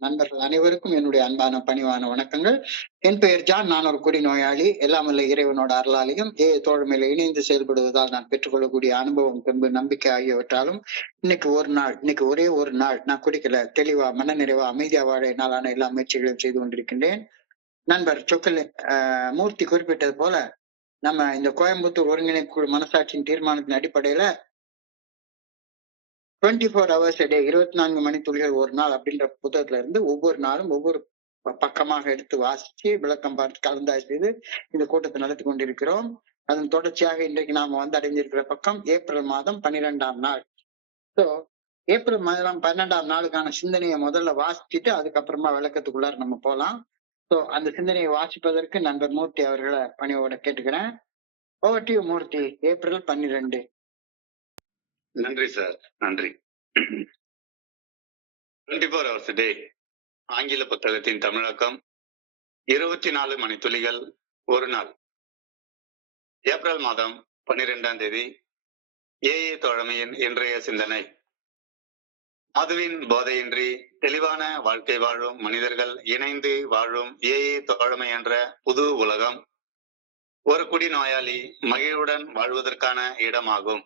நண்பர்கள் அனைவருக்கும் என்னுடைய அன்பான பணிவான வணக்கங்கள். என் பெயர் ஜான். நான் ஒரு குடி நோயாளி. எல்லாம் வல்ல இறைவனோட அருளாலையும் தோழமையில இணைந்து செயல்படுவதால் நான் பெற்றுக்கொள்ளக்கூடிய அனுபவம், தெம்பு, நம்பிக்கை ஆகியவற்றாலும் இன்னைக்கு ஒரே ஒரு நாள் நான் குடிக்கல, தெளிவா, மனநிறைவா, அமைதியா வாழ என்னாலான எல்லா முயற்சிகளையும் செய்து கொண்டிருக்கின்றேன். நண்பர் சொக்கல் மூர்த்தி குறிப்பிட்டது போல, நம்ம இந்த கோயம்புத்தூர் ஒருங்கிணைப்பு குழு மனசாட்சியின் தீர்மானத்தின் அடிப்படையில 24 hours a day, 24 மணித்துளிகள் ஒரு நாள் அப்படின்ற புத்தகத்துல இருந்து ஒவ்வொரு நாளும் ஒவ்வொரு பக்கமாக எடுத்து வாசிச்சு விளக்கம் பார்த்து கலந்தாய்வு செய்து இந்த கூட்டத்தை நடத்தி கொண்டிருக்கிறோம். அதன் தொடர்ச்சியாக இன்றைக்கு நாம அடைஞ்சிருக்கிற பக்கம் ஏப்ரல் மாதம் 12ஆம் நாள். ஸோ ஏப்ரல் மாதம் 12ஆம் நாளுக்கான சிந்தனையை முதல்ல வாசிச்சுட்டு அதுக்கப்புறமா விளக்கத்துக்குள்ளார நம்ம போலாம். ஸோ அந்த சிந்தனையை வாசிப்பதற்கு நண்பர் மூர்த்தி அவர்களை பணியோட கேட்டுக்கிறேன். Over to you Murthy. April 12. நன்றி சார், நன்றி. 24 hours a day ஆங்கில புத்தகத்தின் தமிழாக்கம் 24 மணித்துளிகள் ஒரு நாள். ஏப்ரல் மாதம் 12ஆம் தேதி. ஏஏ தோழமையின் இன்றைய சிந்தனை. மதுவின் போதையின்றி தெளிவான வாழ்க்கை வாழும் மனிதர்கள் இணைந்து வாழும் ஏஏ தோழமை என்ற புது உலகம் ஒரு குடி நோயாளி மகிழ்வுடன் வாழ்வதற்கான இடமாகும்.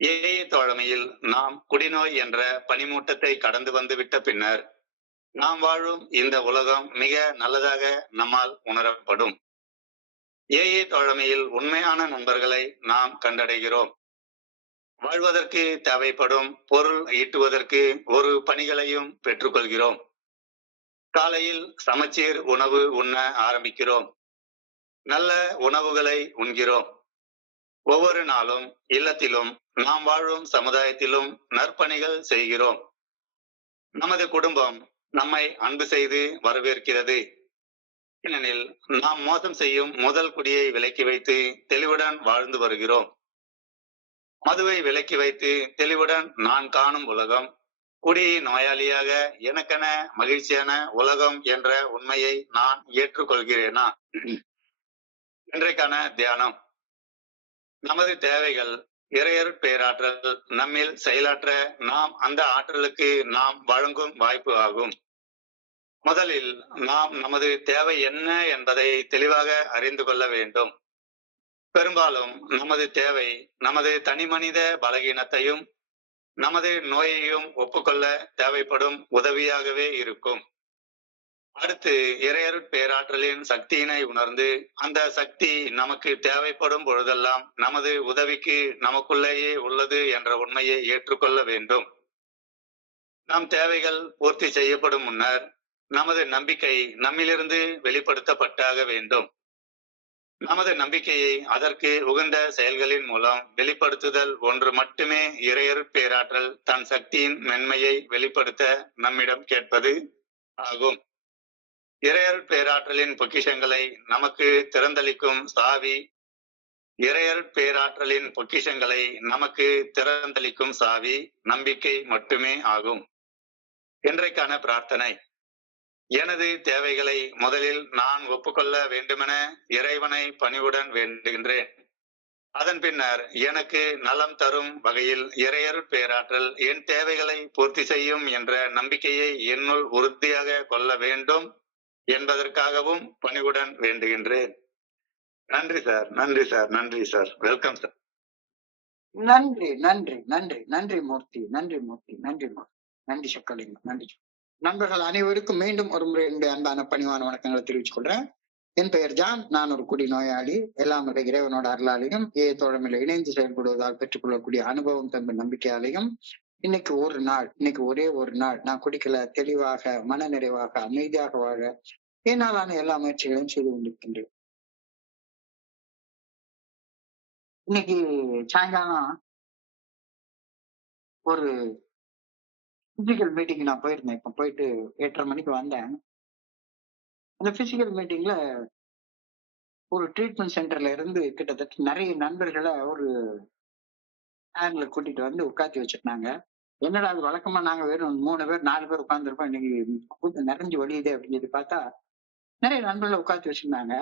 ஏஏ தோழமையில் நாம் குடிநோய் என்ற பனிமூட்டத்தை கடந்து வந்து விட்ட பின்னர் நாம் வாழும் இந்த உலகம் மிக நல்லதாக நம்மால் உணரப்படும். ஏஏ தோழமையில் உண்மையான நண்பர்களை நாம் கண்டடைகிறோம். வாழ்வதற்கு தேவைப்படும் பொருள் ஈட்டுவதற்கு ஒரு பணிகளையும் பெற்றுக்கொள்கிறோம். காலையில் சமச்சீர் உணவு உண்ண ஆரம்பிக்கிறோம். நல்ல உணவுகளை உண்கிறோம். ஒவ்வொரு நாளும் இல்லத்திலும் நாம் வாழும் சமுதாயத்திலும் நற்பணிகள் செய்கிறோம். நமது குடும்பம் நம்மை அன்பு செய்து வரவேற்கிறது. ஏனெனில் நாம் மோசம் செய்யும் முதல் குடியை விலக்கி வைத்து தெளிவுடன் வாழ்ந்து வருகிறோம். மதுவை விலக்கி வைத்து தெளிவுடன் நான் காணும் உலகம் குடி நோயாளியாக எனக்கென மகிழ்ச்சியான உலகம் என்ற உண்மையை நான் ஏற்றுக்கொள்கிறேனா? இன்றைக்கான தியானம். நமது தேவைகள் இறையர் பேராற்றல் நம்மில் செயலாற்ற நாம் அந்த ஆற்றலுக்கு நாம் வழங்கும் வாய்ப்பு ஆகும். முதலில் நாம் நமது தேவை என்ன என்பதை தெளிவாக அறிந்து கொள்ள வேண்டும். பெரும்பாலும் நமது தேவை நமது தனிமனித பலகீனத்தையும் நமது நோயையும் ஒப்புக்கொள்ள தேவைப்படும் உதவியாகவே இருக்கும். அடுத்து இறையர் பேராற்றலின் சக்தியினை உணர்ந்து அந்த சக்தி நமக்கு தேவைப்படும் பொழுதெல்லாம் நமது உதவிக்கு நமக்குள்ளேயே உள்ளது என்ற உண்மையை ஏற்றுக்கொள்ள வேண்டும். நம் தேவைகள் பூர்த்தி செய்யப்படும் முன்னர் நமது நம்பிக்கை நம்மிலிருந்து வெளிப்படுத்தப்பட்டாக வேண்டும். நமது நம்பிக்கையை அதற்கு உகந்த செயல்களின் மூலம் வெளிப்படுத்துதல் ஒன்று மட்டுமே இறையர் பேராற்றல் தன் சக்தியின் மென்மையை வெளிப்படுத்த நம்மிடம் கேட்பது ஆகும். இறையர் பேராற்றலின் பொக்கிஷங்களை நமக்கு திறந்தளிக்கும் சாவி இறையர் பேராற்றலின் பொக்கிஷங்களை நமக்கு திறந்தளிக்கும் சாவி நம்பிக்கை மட்டுமே ஆகும். இன்றைக்கான பிரார்த்தனை. எனது தேவைகளை முதலில் நான் ஒப்புக்கொள்ள வேண்டுமென இறைவனை பணிவுடன் வேண்டுகின்றேன். அதன் பின்னர் எனக்கு நலம் தரும் வகையில் இறையர் பேராற்றல் என் தேவைகளை பூர்த்தி செய்யும் என்ற நம்பிக்கையை என்னுள் உறுதியாக கொள்ள வேண்டும் என்பதற்காகவும் பணிவுடன் வேண்டுகின்றேன். நன்றி சார், நன்றி சார், நன்றி சார். Welcome sir. நன்றி நன்றி நன்றி நன்றி மூர்த்தி, நன்றி மூர்த்தி, நன்றி மூர்த்தி, நன்றி சொக்கலிங்கம், நன்றி. நண்பர்கள் அனைவருக்கும் மீண்டும் ஒரு முறை என்னுடைய அன்பான பணிவான வணக்கங்களை தெரிவித்துக் கொள்றேன். என் பெயர் ஜான். நான் ஒரு குடி நோயாளி. எல்லாம் இறைவனோட அருளாலையும் தோழமையில இணைந்து செயல்படுவதால் பெற்றுக்கொள்ளக்கூடிய அனுபவம், தம்பு, நம்பிக்கையாலையும் இன்னைக்கு ஒரே ஒரு நாள் நான் குடிக்கல, தெளிவாக, மன நிறைவாக, அமைதியாக வாழ என்னாலான எல்லா முயற்சிகளையும் செய்து கொண்டிருக்கின்றேன். இன்னைக்கு சாயங்காலம் ஒரு பிசிக்கல் மீட்டிங் நான் போயிருந்தேன். இப்ப போயிட்டு 8:30 மணிக்கு வந்தேன். அந்த பிசிக்கல் மீட்டிங்ல ஒரு ட்ரீட்மெண்ட் சென்டர்ல இருந்து கிட்டத்தட்ட நிறைய நண்பர்களை ஒரு ஹேண்ட்ல கூட்டிட்டு வந்து உட்காத்தி வச்சிருந்தாங்க. என்னடா அது, வழக்கமா நாங்க வெறும் 3 பேர் 4 பேர் உட்கார்ந்துருப்போம், இன்னைக்கு கூட்டம் நிறைஞ்சு ஒழியுது அப்படின்னு சொல்லி பார்த்தா நிறைய நண்பர்களை உட்காத்தி வச்சிருந்தாங்க.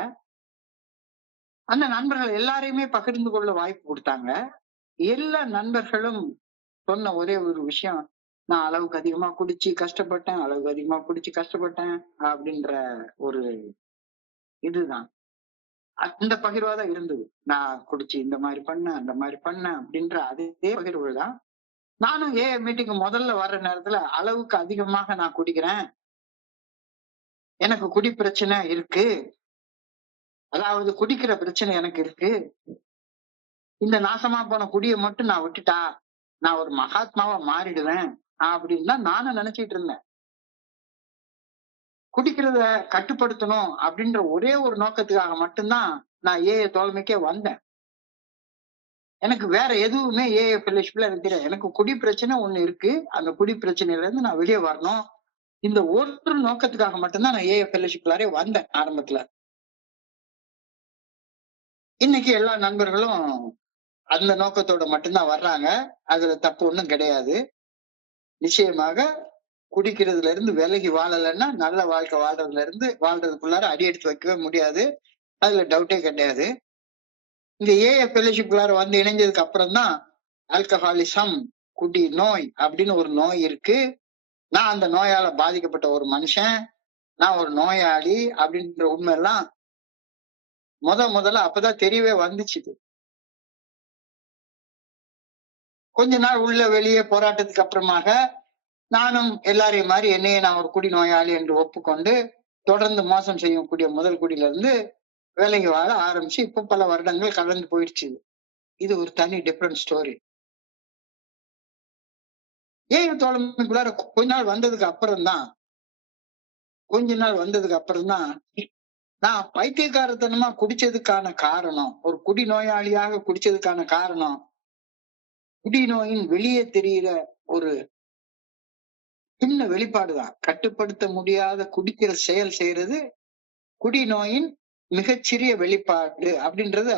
அந்த நண்பர்கள் எல்லாரையுமே பகிர்ந்து கொள்ள வாய்ப்பு கொடுத்தாங்க. எல்லா நண்பர்களும் சொன்ன ஒரே ஒரு விஷயம், நான் அளவுக்கு அதிகமா குடிச்சு கஷ்டப்பட்டேன், அளவுக்கு அதிகமா குடிச்சு கஷ்டப்பட்டேன் அப்படின்ற ஒரு இதுதான். அந்த பகிர்வாதான் இருந்தது. நான் குடிச்சு இந்த மாதிரி பண்ணேன், அந்த மாதிரி பண்ணேன் அப்படின்ற அதே பகிர்வு தான். நானும் மீட்டிங் முதல்ல வர்ற நேரத்துல அளவுக்கு அதிகமாக நான் குடிக்கிறேன், எனக்கு குடி பிரச்சனை இருக்கு, அதாவது குடிக்கிற பிரச்சனை எனக்கு இருக்கு, இந்த நாசமா போன குடியை மட்டும் நான் விட்டுட்டா நான் ஒரு மகாத்மாவா மாறிடுவேன் அப்படின்னு தான் நானும் நினைச்சிட்டு இருந்தேன். குடிக்கிறத கட்டுப்படுத்தணும் அப்படின்ற ஒரே ஒரு நோக்கத்துக்காக மட்டும்தான் நான் தோழமைக்கே வந்தேன். எனக்கு வேற எதுவுமே ஃபெல்லோஷிப்ல எனக்கு தெரியாது. எனக்கு குடி பிரச்சனை ஒண்ணு இருக்கு, அந்த குடி பிரச்சனையில இருந்து நான் வெளியே வரணும், இந்த ஒரு நோக்கத்துக்காக மட்டும்தான் நான் ஃபெல்லோஷிப்லாரே வந்தேன் ஆரம்பத்துல. இன்னைக்கு எல்லா நண்பர்களும் அந்த நோக்கத்தோட மட்டும்தான் வர்றாங்க. அதுல தப்பு ஒண்ணும் கிடையாது. நிச்சயமாக குடிக்கிறதுல இருந்து விலகி வாழலைன்னா நல்ல வாழ்க்கை வாழ்றதுக்குள்ளார அடி எடுத்து வைக்கவே முடியாது. அதுல டவுட்டே கிடையாது. இந்த ஃபெல்லோஷிப்குள்ளார வந்து இணைஞ்சதுக்கு அப்புறம் தான் ஆல்கஹாலிசம், குடி நோய் அப்படின்னு ஒரு நோய் இருக்கு, நான் அந்த நோயால பாதிக்கப்பட்ட ஒரு மனுஷன், நான் ஒரு நோயாளி அப்படின்ற உண்மை எல்லாம் முதல்ல அப்பதான் தெரியவே வந்துச்சு. கொஞ்ச நாள் உள்ள வெளியே போராட்டத்துக்கு அப்புறமாக நானும் எல்லாரையும் மாதிரி என்னையே நான் ஒரு குடி நோயாளி என்று ஒப்புக்கொண்டு தொடர்ந்து மோசம் செய்யக்கூடிய முதல் குடியில இருந்து வேலைக்கு வாழ ஆரம்பிச்சு இப்ப பல வருடங்கள் கடந்து போயிடுச்சு. இது ஒரு தனி டிஃப்ரெண்ட் ஸ்டோரி. தோழமைக்குள்ளார கொஞ்ச நாள் வந்ததுக்கு அப்புறம் தான் நான் பைத்தியக்காரத்தனமா குடிச்சதுக்கான காரணம், ஒரு குடி நோயாளியாக குடிச்சதுக்கான காரணம், குடி நோயின் வெளியே தெரிகிற ஒரு சின்ன வெளிப்பாடுதான். கட்டுப்படுத்த முடியாத குடிக்கிற செயல் செய்யறது குடி நோயின் மிகச்சிறிய வெளிப்பாடு அப்படின்றத,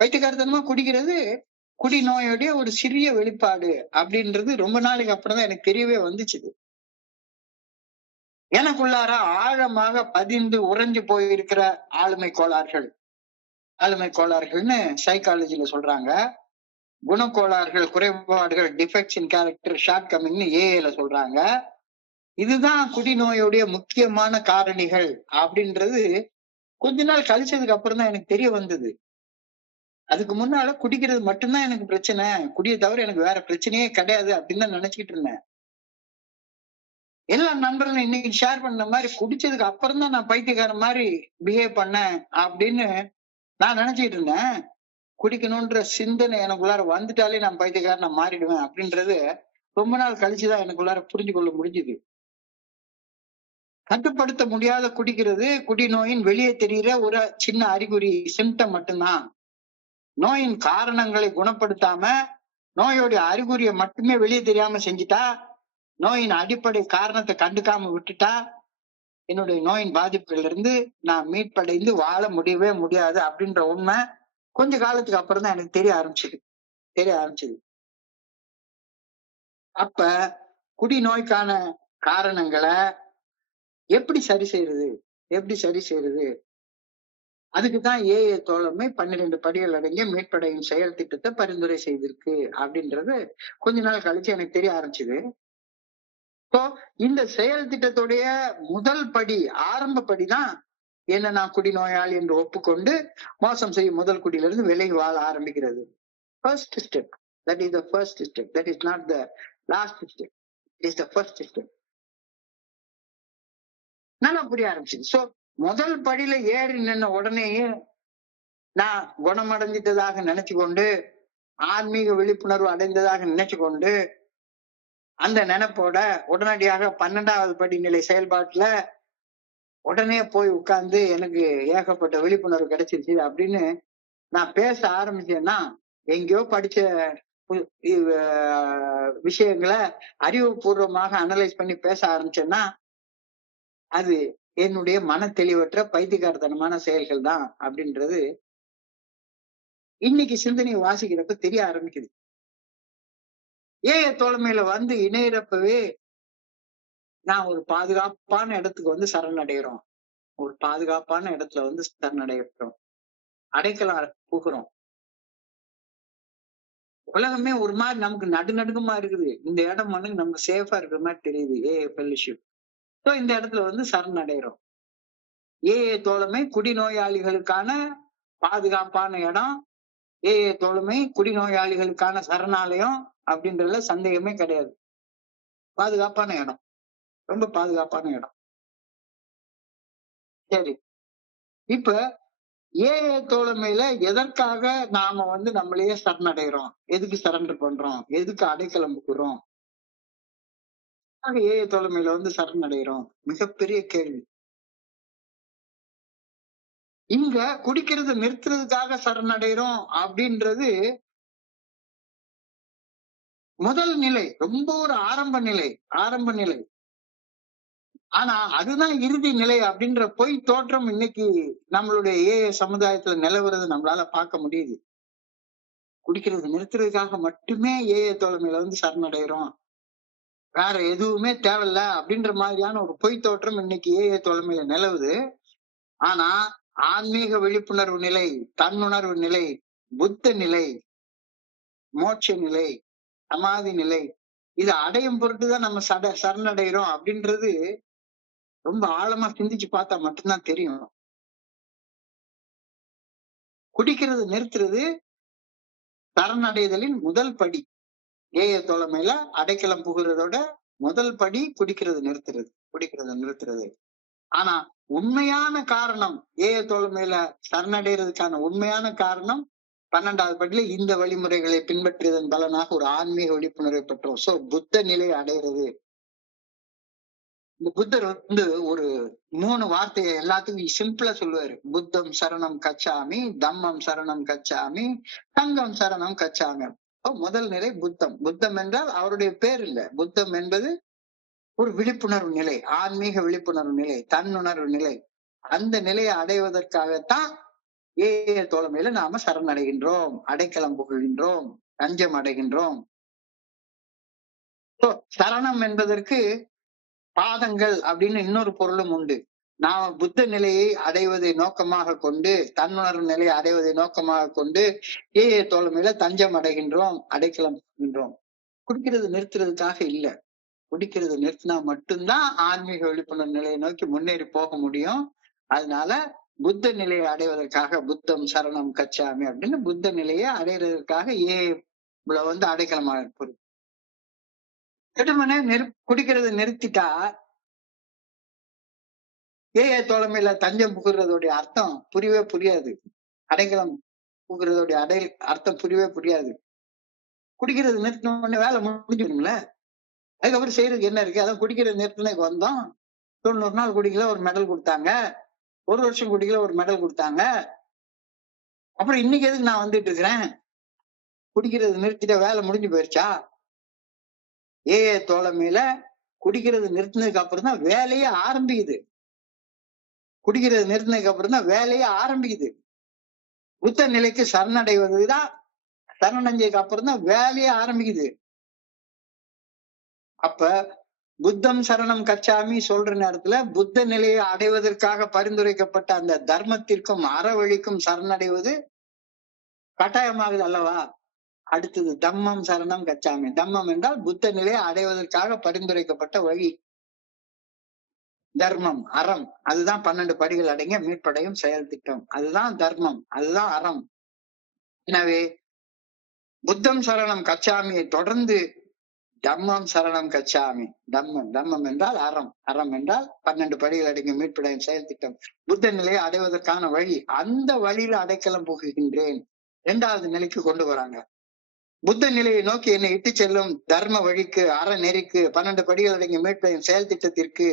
பைத்தியக்காரத்தனமா குடிக்கிறது குடி நோயுடைய ஒரு சிறிய வெளிப்பாடு அப்படின்றது ரொம்ப நாளைக்கு அப்புறம் தான் எனக்கு தெரியவே வந்துச்சு. எனக்குள்ளார ஆழமாக பதிந்து உறைஞ்சு போயிருக்கிற ஆளுமை கோளாறுகள்னு சைக்காலஜில சொல்றாங்க. குணக்கோளாறுகள், குறைபாடுகள், டிஃபெக்ட்ஸ் இன் கேரக்டர், ஷார்ட் கமிங்னு ஏல சொல்றாங்க. இதுதான் குடிநோயுடைய முக்கியமான காரணிகள் அப்படின்றது கொஞ்ச நாள் கழிச்சதுக்கு அப்புறம் தான் எனக்கு தெரிய வந்தது. அதுக்கு முன்னால குடிக்கிறது மட்டும்தான் எனக்கு பிரச்சனை, குடியை தவிர எனக்கு வேற பிரச்சனையே கிடையாது அப்படின்னு தான் நினைச்சுக்கிட்டு இருந்தேன். எல்லா நண்பர்களும் இன்னைக்கு ஷேர் பண்ண மாதிரி குடிச்சதுக்கு அப்புறம் தான் நான் பைத்தியக்காரன் மாதிரி பிஹேவ் பண்ணேன் அப்படின்னு நான் நினைச்சிட்டு இருந்தேன். குடிக்கணும்ன்ற சிந்தனை எனக்குள்ளார வந்துட்டாலே நான் பைத்தியக்காரன் நான் மாறிடுவேன் அப்படின்றது ரொம்ப நாள் கழிச்சுதான் எனக்குள்ளார புரிஞ்சு கொள்ள முடிஞ்சுது. கட்டுப்படுத்த முடியாத குடிக்கிறது குடி நோயின் வெளியே தெரிகிற ஒரு சின்ன அறிகுறி, சிம்டம் மட்டும்தான். நோயின் காரணங்களை குணப்படுத்தாம நோயோடைய அறிகுறியை மட்டுமே வெளியே தெரியாம செஞ்சுட்டா, நோயின் அடிப்படை காரணத்தை கண்டுக்காம விட்டுட்டா, என்னுடைய நோயின் பாதிப்புல இருந்து நான் மீட்படைந்து வாழ முடியவே முடியாது அப்படின்ற உண்மை கொஞ்ச காலத்துக்கு அப்புறம் தான் எனக்கு தெரிய ஆரம்பிச்சது. அப்ப குடி நோய்க்கான காரணங்களை எப்படி சரி செய்யறது அதுக்குதான் தோழமை 12 படிகள் அடங்கிய மீட்படையும் செயல் திட்டத்தை பரிந்துரை செய்திருக்கு அப்படின்றது கொஞ்ச நாள் கழிச்சு எனக்கு தெரிய ஆரம்பிச்சது. இந்த செயல் திட்டத்துடைய முதல் படி, ஆரம்ப படிதான் என்ன நான் குடிநோயாளி என்று ஒப்புக்கொண்டு மோசம் செய்யும் முதல் குடியிலிருந்து விலகி வாழ ஆரம்பிக்கிறது. First step. That is the first step. That is not the last step. It is the first step. நல்லா புரிய ஆரம்பிச்சது. சோ முதல் படியில ஏறி நின்ன உடனேயே நான் குணமடைஞ்சிட்டதாக நினைச்சு கொண்டு, ஆன்மீக விழிப்புணர்வு அடைந்ததாக நினைச்சு கொண்டு, அந்த நினைப்போட உடனடியாக 12வது படிநிலை செயல்பாட்டுல உடனே போய் உட்கார்ந்து எனக்கு ஏகப்பட்ட விழிப்புணர்வு கிடைச்சிருச்சு அப்படின்னு நான் பேச ஆரம்பிச்சேன்னா, எங்கேயோ படிச்ச விஷயங்களை அறிவுபூர்வமாக அனலைஸ் பண்ணி பேச ஆரம்பிச்சேன்னா அது என்னுடைய மன தெளிவற்ற பைத்தியக்காரத்தனமான செயல்கள் தான் அப்படின்றது இன்னைக்கு சிந்தனையை வாசிக்கிறப்ப தெரிய ஆரம்பிக்குது. தோழமையில வந்து இணையறப்பவே நான் ஒரு பாதுகாப்பான இடத்துக்கு வந்து சரணடைகிறோம். ஒரு பாதுகாப்பான இடத்துல வந்து சரணடைகிறோம், அடைக்கலம் புகுறோம். உலகமே ஒரு மாதிரி நமக்கு நடுநடுக்கமா இருக்குது. இந்த இடம் வந்து நம்ம சேஃபா இருக்கிற மாதிரி தெரியுது. AA fellowship. சோ இந்த இடத்துல வந்து சரணடைறோம். ஏஏ தோழமை குடிநோயாளிகளுக்கான பாதுகாப்பான இடம். ஏஏ தோழமை குடிநோயாளிகளுக்கான சரணாலயம் அப்படின்றதுல சந்தேகமே கிடையாது. பாதுகாப்பான இடம். ரொம்ப பாதுகாப்பான இடம். சரி. இப்ப ஏஏ தோழமையில எதற்காக நாம வந்து நம்மளையே சரணடைறோம்? எதுக்கு சரண்டர் பண்றோம்? எதுக்கு அடைக்கலம் புகுறோம்? ஏஏ தோழமையில வந்து சரணடைறோம்? மிகப்பெரிய கேள்வி. இங்க குடிக்கிறத நிறுத்துறதுக்காக சரணடைறோம் அப்படின்றது முதல் நிலை. ரொம்ப ஒரு ஆரம்ப நிலை. ஆரம்ப நிலை. ஆனா அதுதான் இறுதி நிலை அப்படின்ற பொய் தோற்றம் இன்னைக்கு நம்மளுடைய ஏஏ சமுதாயத்துல நிலவுறது நம்மளால பார்க்க முடியுது. குடிக்கிறத நிறுத்துறதுக்காக மட்டுமே ஏஏ தோழமையில வந்து சரணடைறோம். வேற எதுவுமே தேவையில்ல அப்படின்ற மாதிரியான ஒரு பொய் தோற்றம் இன்னைக்கு ஏஏ தோழமையில நிலவுது. ஆனா ஆன்மீக விழிப்புணர்வு நிலை, தன்னுணர்வு நிலை, புத்த நிலை, மோட்ச நிலை, சமாதி நிலை, இதை அடையும் பொருட்டுதான் நம்ம சரணடைகிறோம் அப்படின்றது ரொம்ப ஆழமா சிந்திச்சு பார்த்தா மட்டும்தான் தெரியும். குடிக்கிறது நிறுத்துறது சரணடைதலின் முதல் படி. ஏஏ தோழமையில அடைக்கலம் புகுறதோட முதல் படி குடிக்கிறது நிறுத்துறது. ஆனா உண்மையான காரணம் ஏஏ தோழமையில சரணடைறதுக்கான உண்மையான காரணம் 12வது படியில இந்த வழிமுறைகளை பின்பற்றியதன் பலனாக ஒரு ஆன்மீக விழிப்புணர்வை பெற்றோம். சோ புத்த நிலை அடைகிறது. இந்த புத்தர் வந்து ஒரு 3 வார்த்தையை எல்லாத்துக்கும் சிம்பிளா சொல்லுவாரு. புத்தம் சரணம் கச்சாமி, தம்மம் சரணம் கச்சாமி, சங்கம் சரணம் கச்சாமி. முதல் நிலை புத்தம். புத்தம் என்றால் அவருடைய பேர் இல்ல. புத்தம் என்பது ஒரு விழிப்புணர்வு நிலை, ஆன்மீக விழிப்புணர்வு நிலை, தன்னுணர்வு நிலை. அந்த நிலையை அடைவதற்காகத்தான் ஏஏ தோழமையில நாம சரணடைகின்றோம், அடைக்கலம் புகுகின்றோம், தஞ்சம் அடைகின்றோம். சரணம் என்பதற்கு பாதங்கள் அப்படின்னு இன்னொரு பொருளும் உண்டு. நாம புத்த நிலையை அடைவதை நோக்கமாக கொண்டு, தன்னுணர்வு நிலையை அடைவதை நோக்கமாக கொண்டு ஏஏ தோழமையில தஞ்சம் அடைகின்றோம், அடைக்கலம் புகுகின்றோம். குடிக்கிறது நிறுத்துறதுக்காக இல்ல. குடிக்கிறது நிறுத்தினா மட்டும்தான் ஆன்மீக விழிப்புணர்வு நிலையை நோக்கி முன்னேறி போக முடியும். அதனால புத்த நிலையை அடைவதற்காக புத்தம் சரணம் கச்சாமி அப்படின்னு புத்த நிலையை அடைகிறதுக்காக வந்து அடைக்கலமாக இருப்பது. குடிக்கிறத நிறுத்திட்டா ஏஏ தோழமையில தஞ்சம் புகுறதோடைய அர்த்தம் புரியவே புரியாது. அடைக்கலம் புகுறதோடைய அர்த்தம் புரியவே புரியாது. குடிக்கிறது நிறுத்தின உடனே வேலை முடிஞ்சுடும்ல. அதுக்கப்புறம் செய்யறதுக்கு என்ன இருக்கு? அதான் குடிக்கிறது நிறுத்தினதுக்கு வந்தோம். 90 நாள் குடிக்கல ஒரு மெடல் கொடுத்தாங்க, 1 வருஷம் குடிக்கல ஒரு மெடல் கொடுத்தாங்க. அப்புறம் இன்னைக்கு எதுக்கு நான் வந்துட்டு இருக்கிறேன்? குடிக்கிறது நிறுத்திட்ட வேலை முடிஞ்சு போயிருச்சா? ஏஏ தோழமையில குடிக்கிறது நிறுத்தினதுக்கு அப்புறம் தான் வேலையே ஆரம்பிக்குது. குடிக்கிறது நிறுத்தினதுக்கு அப்புறம் தான் வேலையே ஆரம்பிக்குது. புத்த நிலைக்கு சரணடைவதுதான் சரணடைஞ்சதுக்கு அப்புறம் தான் வேலையே ஆரம்பிக்குது. அப்ப புத்தம் சரணம் கச்சாமி சொல்ற நேரத்துல புத்த நிலையை அடைவதற்காக பரிந்துரைக்கப்பட்ட அந்த தர்மத்திற்கும் அறவழிக்கும் சரணடைவது கட்டாயமாகுது அல்லவா? அடுத்தது தம்மம் சரணம் கச்சாமி. தம்மம் என்றால் புத்த நிலையை அடைவதற்காக பரிந்துரைக்கப்பட்ட வழி. தர்மம், அறம், அதுதான் 12 படிகள் அடங்கிய மீட்படையும் செயல் திட்டம். அதுதான் தர்மம், அதுதான் அறம். எனவே புத்தம் சரணம் கச்சாமியை தொடர்ந்து தம்மம் சரணம் கச்சாமி. தம்மம் என்றால் அறம், அறம் என்றால் 12 படிகள் அடங்கிய மீட்படையும் செயல் திட்டம். புத்த நிலையை அடைவதற்கான வழி. அந்த வழியில அடைக்கலம் புகுகின்றேன். 2வது நிலைக்கு கொண்டு வராங்க. புத்த நிலையை நோக்கி என்னை இட்டு செல்லும் தர்ம வழிக்கு, அற நெறிக்கு, 12 படிகள் அடங்கிய மீட்படையும் செயல் திட்டத்திற்கு,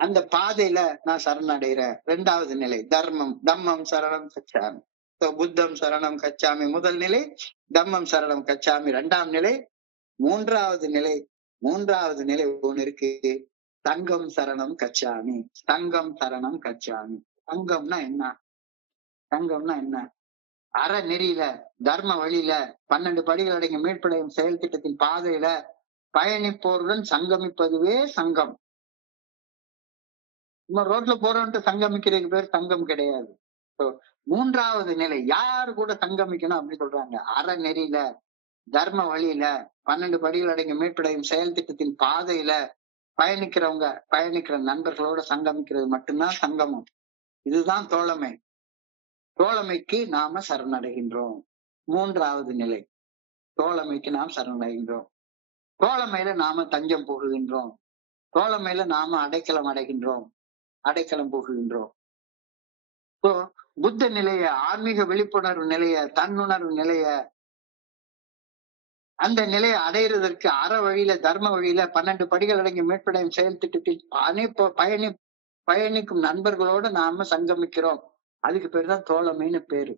அந்த பாதையில நான் சரணடைகிறேன். 2வது நிலை தர்மம். தம்மம் சரணம் கச்சாமி. புத்தம் சரணம் கச்சாமி முதல் நிலை, தம்மம் சரணம் கச்சாமி 2ஆம் நிலை. 3வது நிலை ஒண்ணு இருக்கு. சங்கம் சரணம் கச்சாமி. சங்கம் சரணம் கச்சாமி. சங்கம்னா என்ன? அற நெறியில, தர்ம வழியில, 12 படிகள் அடங்கிய மீட்படையும் செயல் திட்டத்தின் பாதையில பயணிப்போருடன் சங்கமிப்பதுவே சங்கம். நம்ம ரோட்ல போறோம்ட்டு சங்கமிக்கிறதுக்கு பேர் சங்கம் கிடையாது. மூன்றாவது நிலை யாரு கூட சங்கமிக்கணும் அப்படின்னு சொல்றாங்க? அறநெறியில, தர்ம வழியில, 12 படிகள் அடங்கிய மீட்படையும் செயல் திட்டத்தின் பாதையில பயணிக்கிற நண்பர்களோட சங்கமிக்கிறது மட்டும்தான் சங்கமம். இதுதான் தோழமை. தோழமைக்கு நாம சரணடைகின்றோம். மூன்றாவது நிலை தோழமைக்கு நாம் சரணடைகின்றோம். தோழமையில நாம தஞ்சம் புகுகின்றோம். தோழமையில நாம அடைக்கலம் புகுகின்றோம். இப்போ புத்த நிலைய, ஆன்மீக விழிப்புணர்வு நிலைய, தன்னுணர்வு நிலைய, அந்த நிலையை அடையிறதற்கு அற வழியில, தர்ம வழியில 12 படிகள் அடங்கிய மீட்படையும் செயல் திட்டத்தில் பயணிக்கும் நண்பர்களோட நாம சங்கமிக்கிறோம். அதுக்கு பேர் தான் தோழமைன்னு பேரு.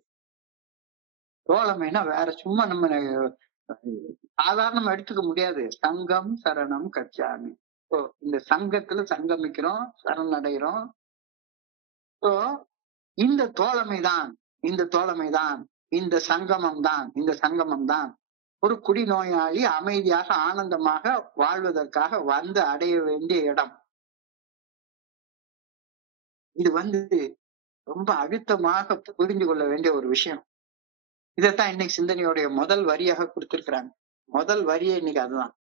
தோழமைன்னா வேற சும்மா நம்ம சாதாரணமா எடுத்துக்க முடியாது. சங்கம் சரணம் கச்சாமி. இந்த சங்கத்துல சங்கமிக்கிறோம், சரணடைகிறோம். இந்த தோழமைதான், இந்த சங்கமம் தான் ஒரு குடிநோயாளி அமைதியாக ஆனந்தமாக வாழ்வதற்காக வந்து அடைய வேண்டிய இடம். இது ரொம்ப அழுத்தமாக புரிந்து கொள்ள வேண்டிய ஒரு விஷயம். இதைத்தான் இன்னைக்கு சிந்தனையுடைய முதல் வரியாக கொடுத்திருக்கிறாங்க. முதல் வரியே இன்னைக்கு அதுதான்.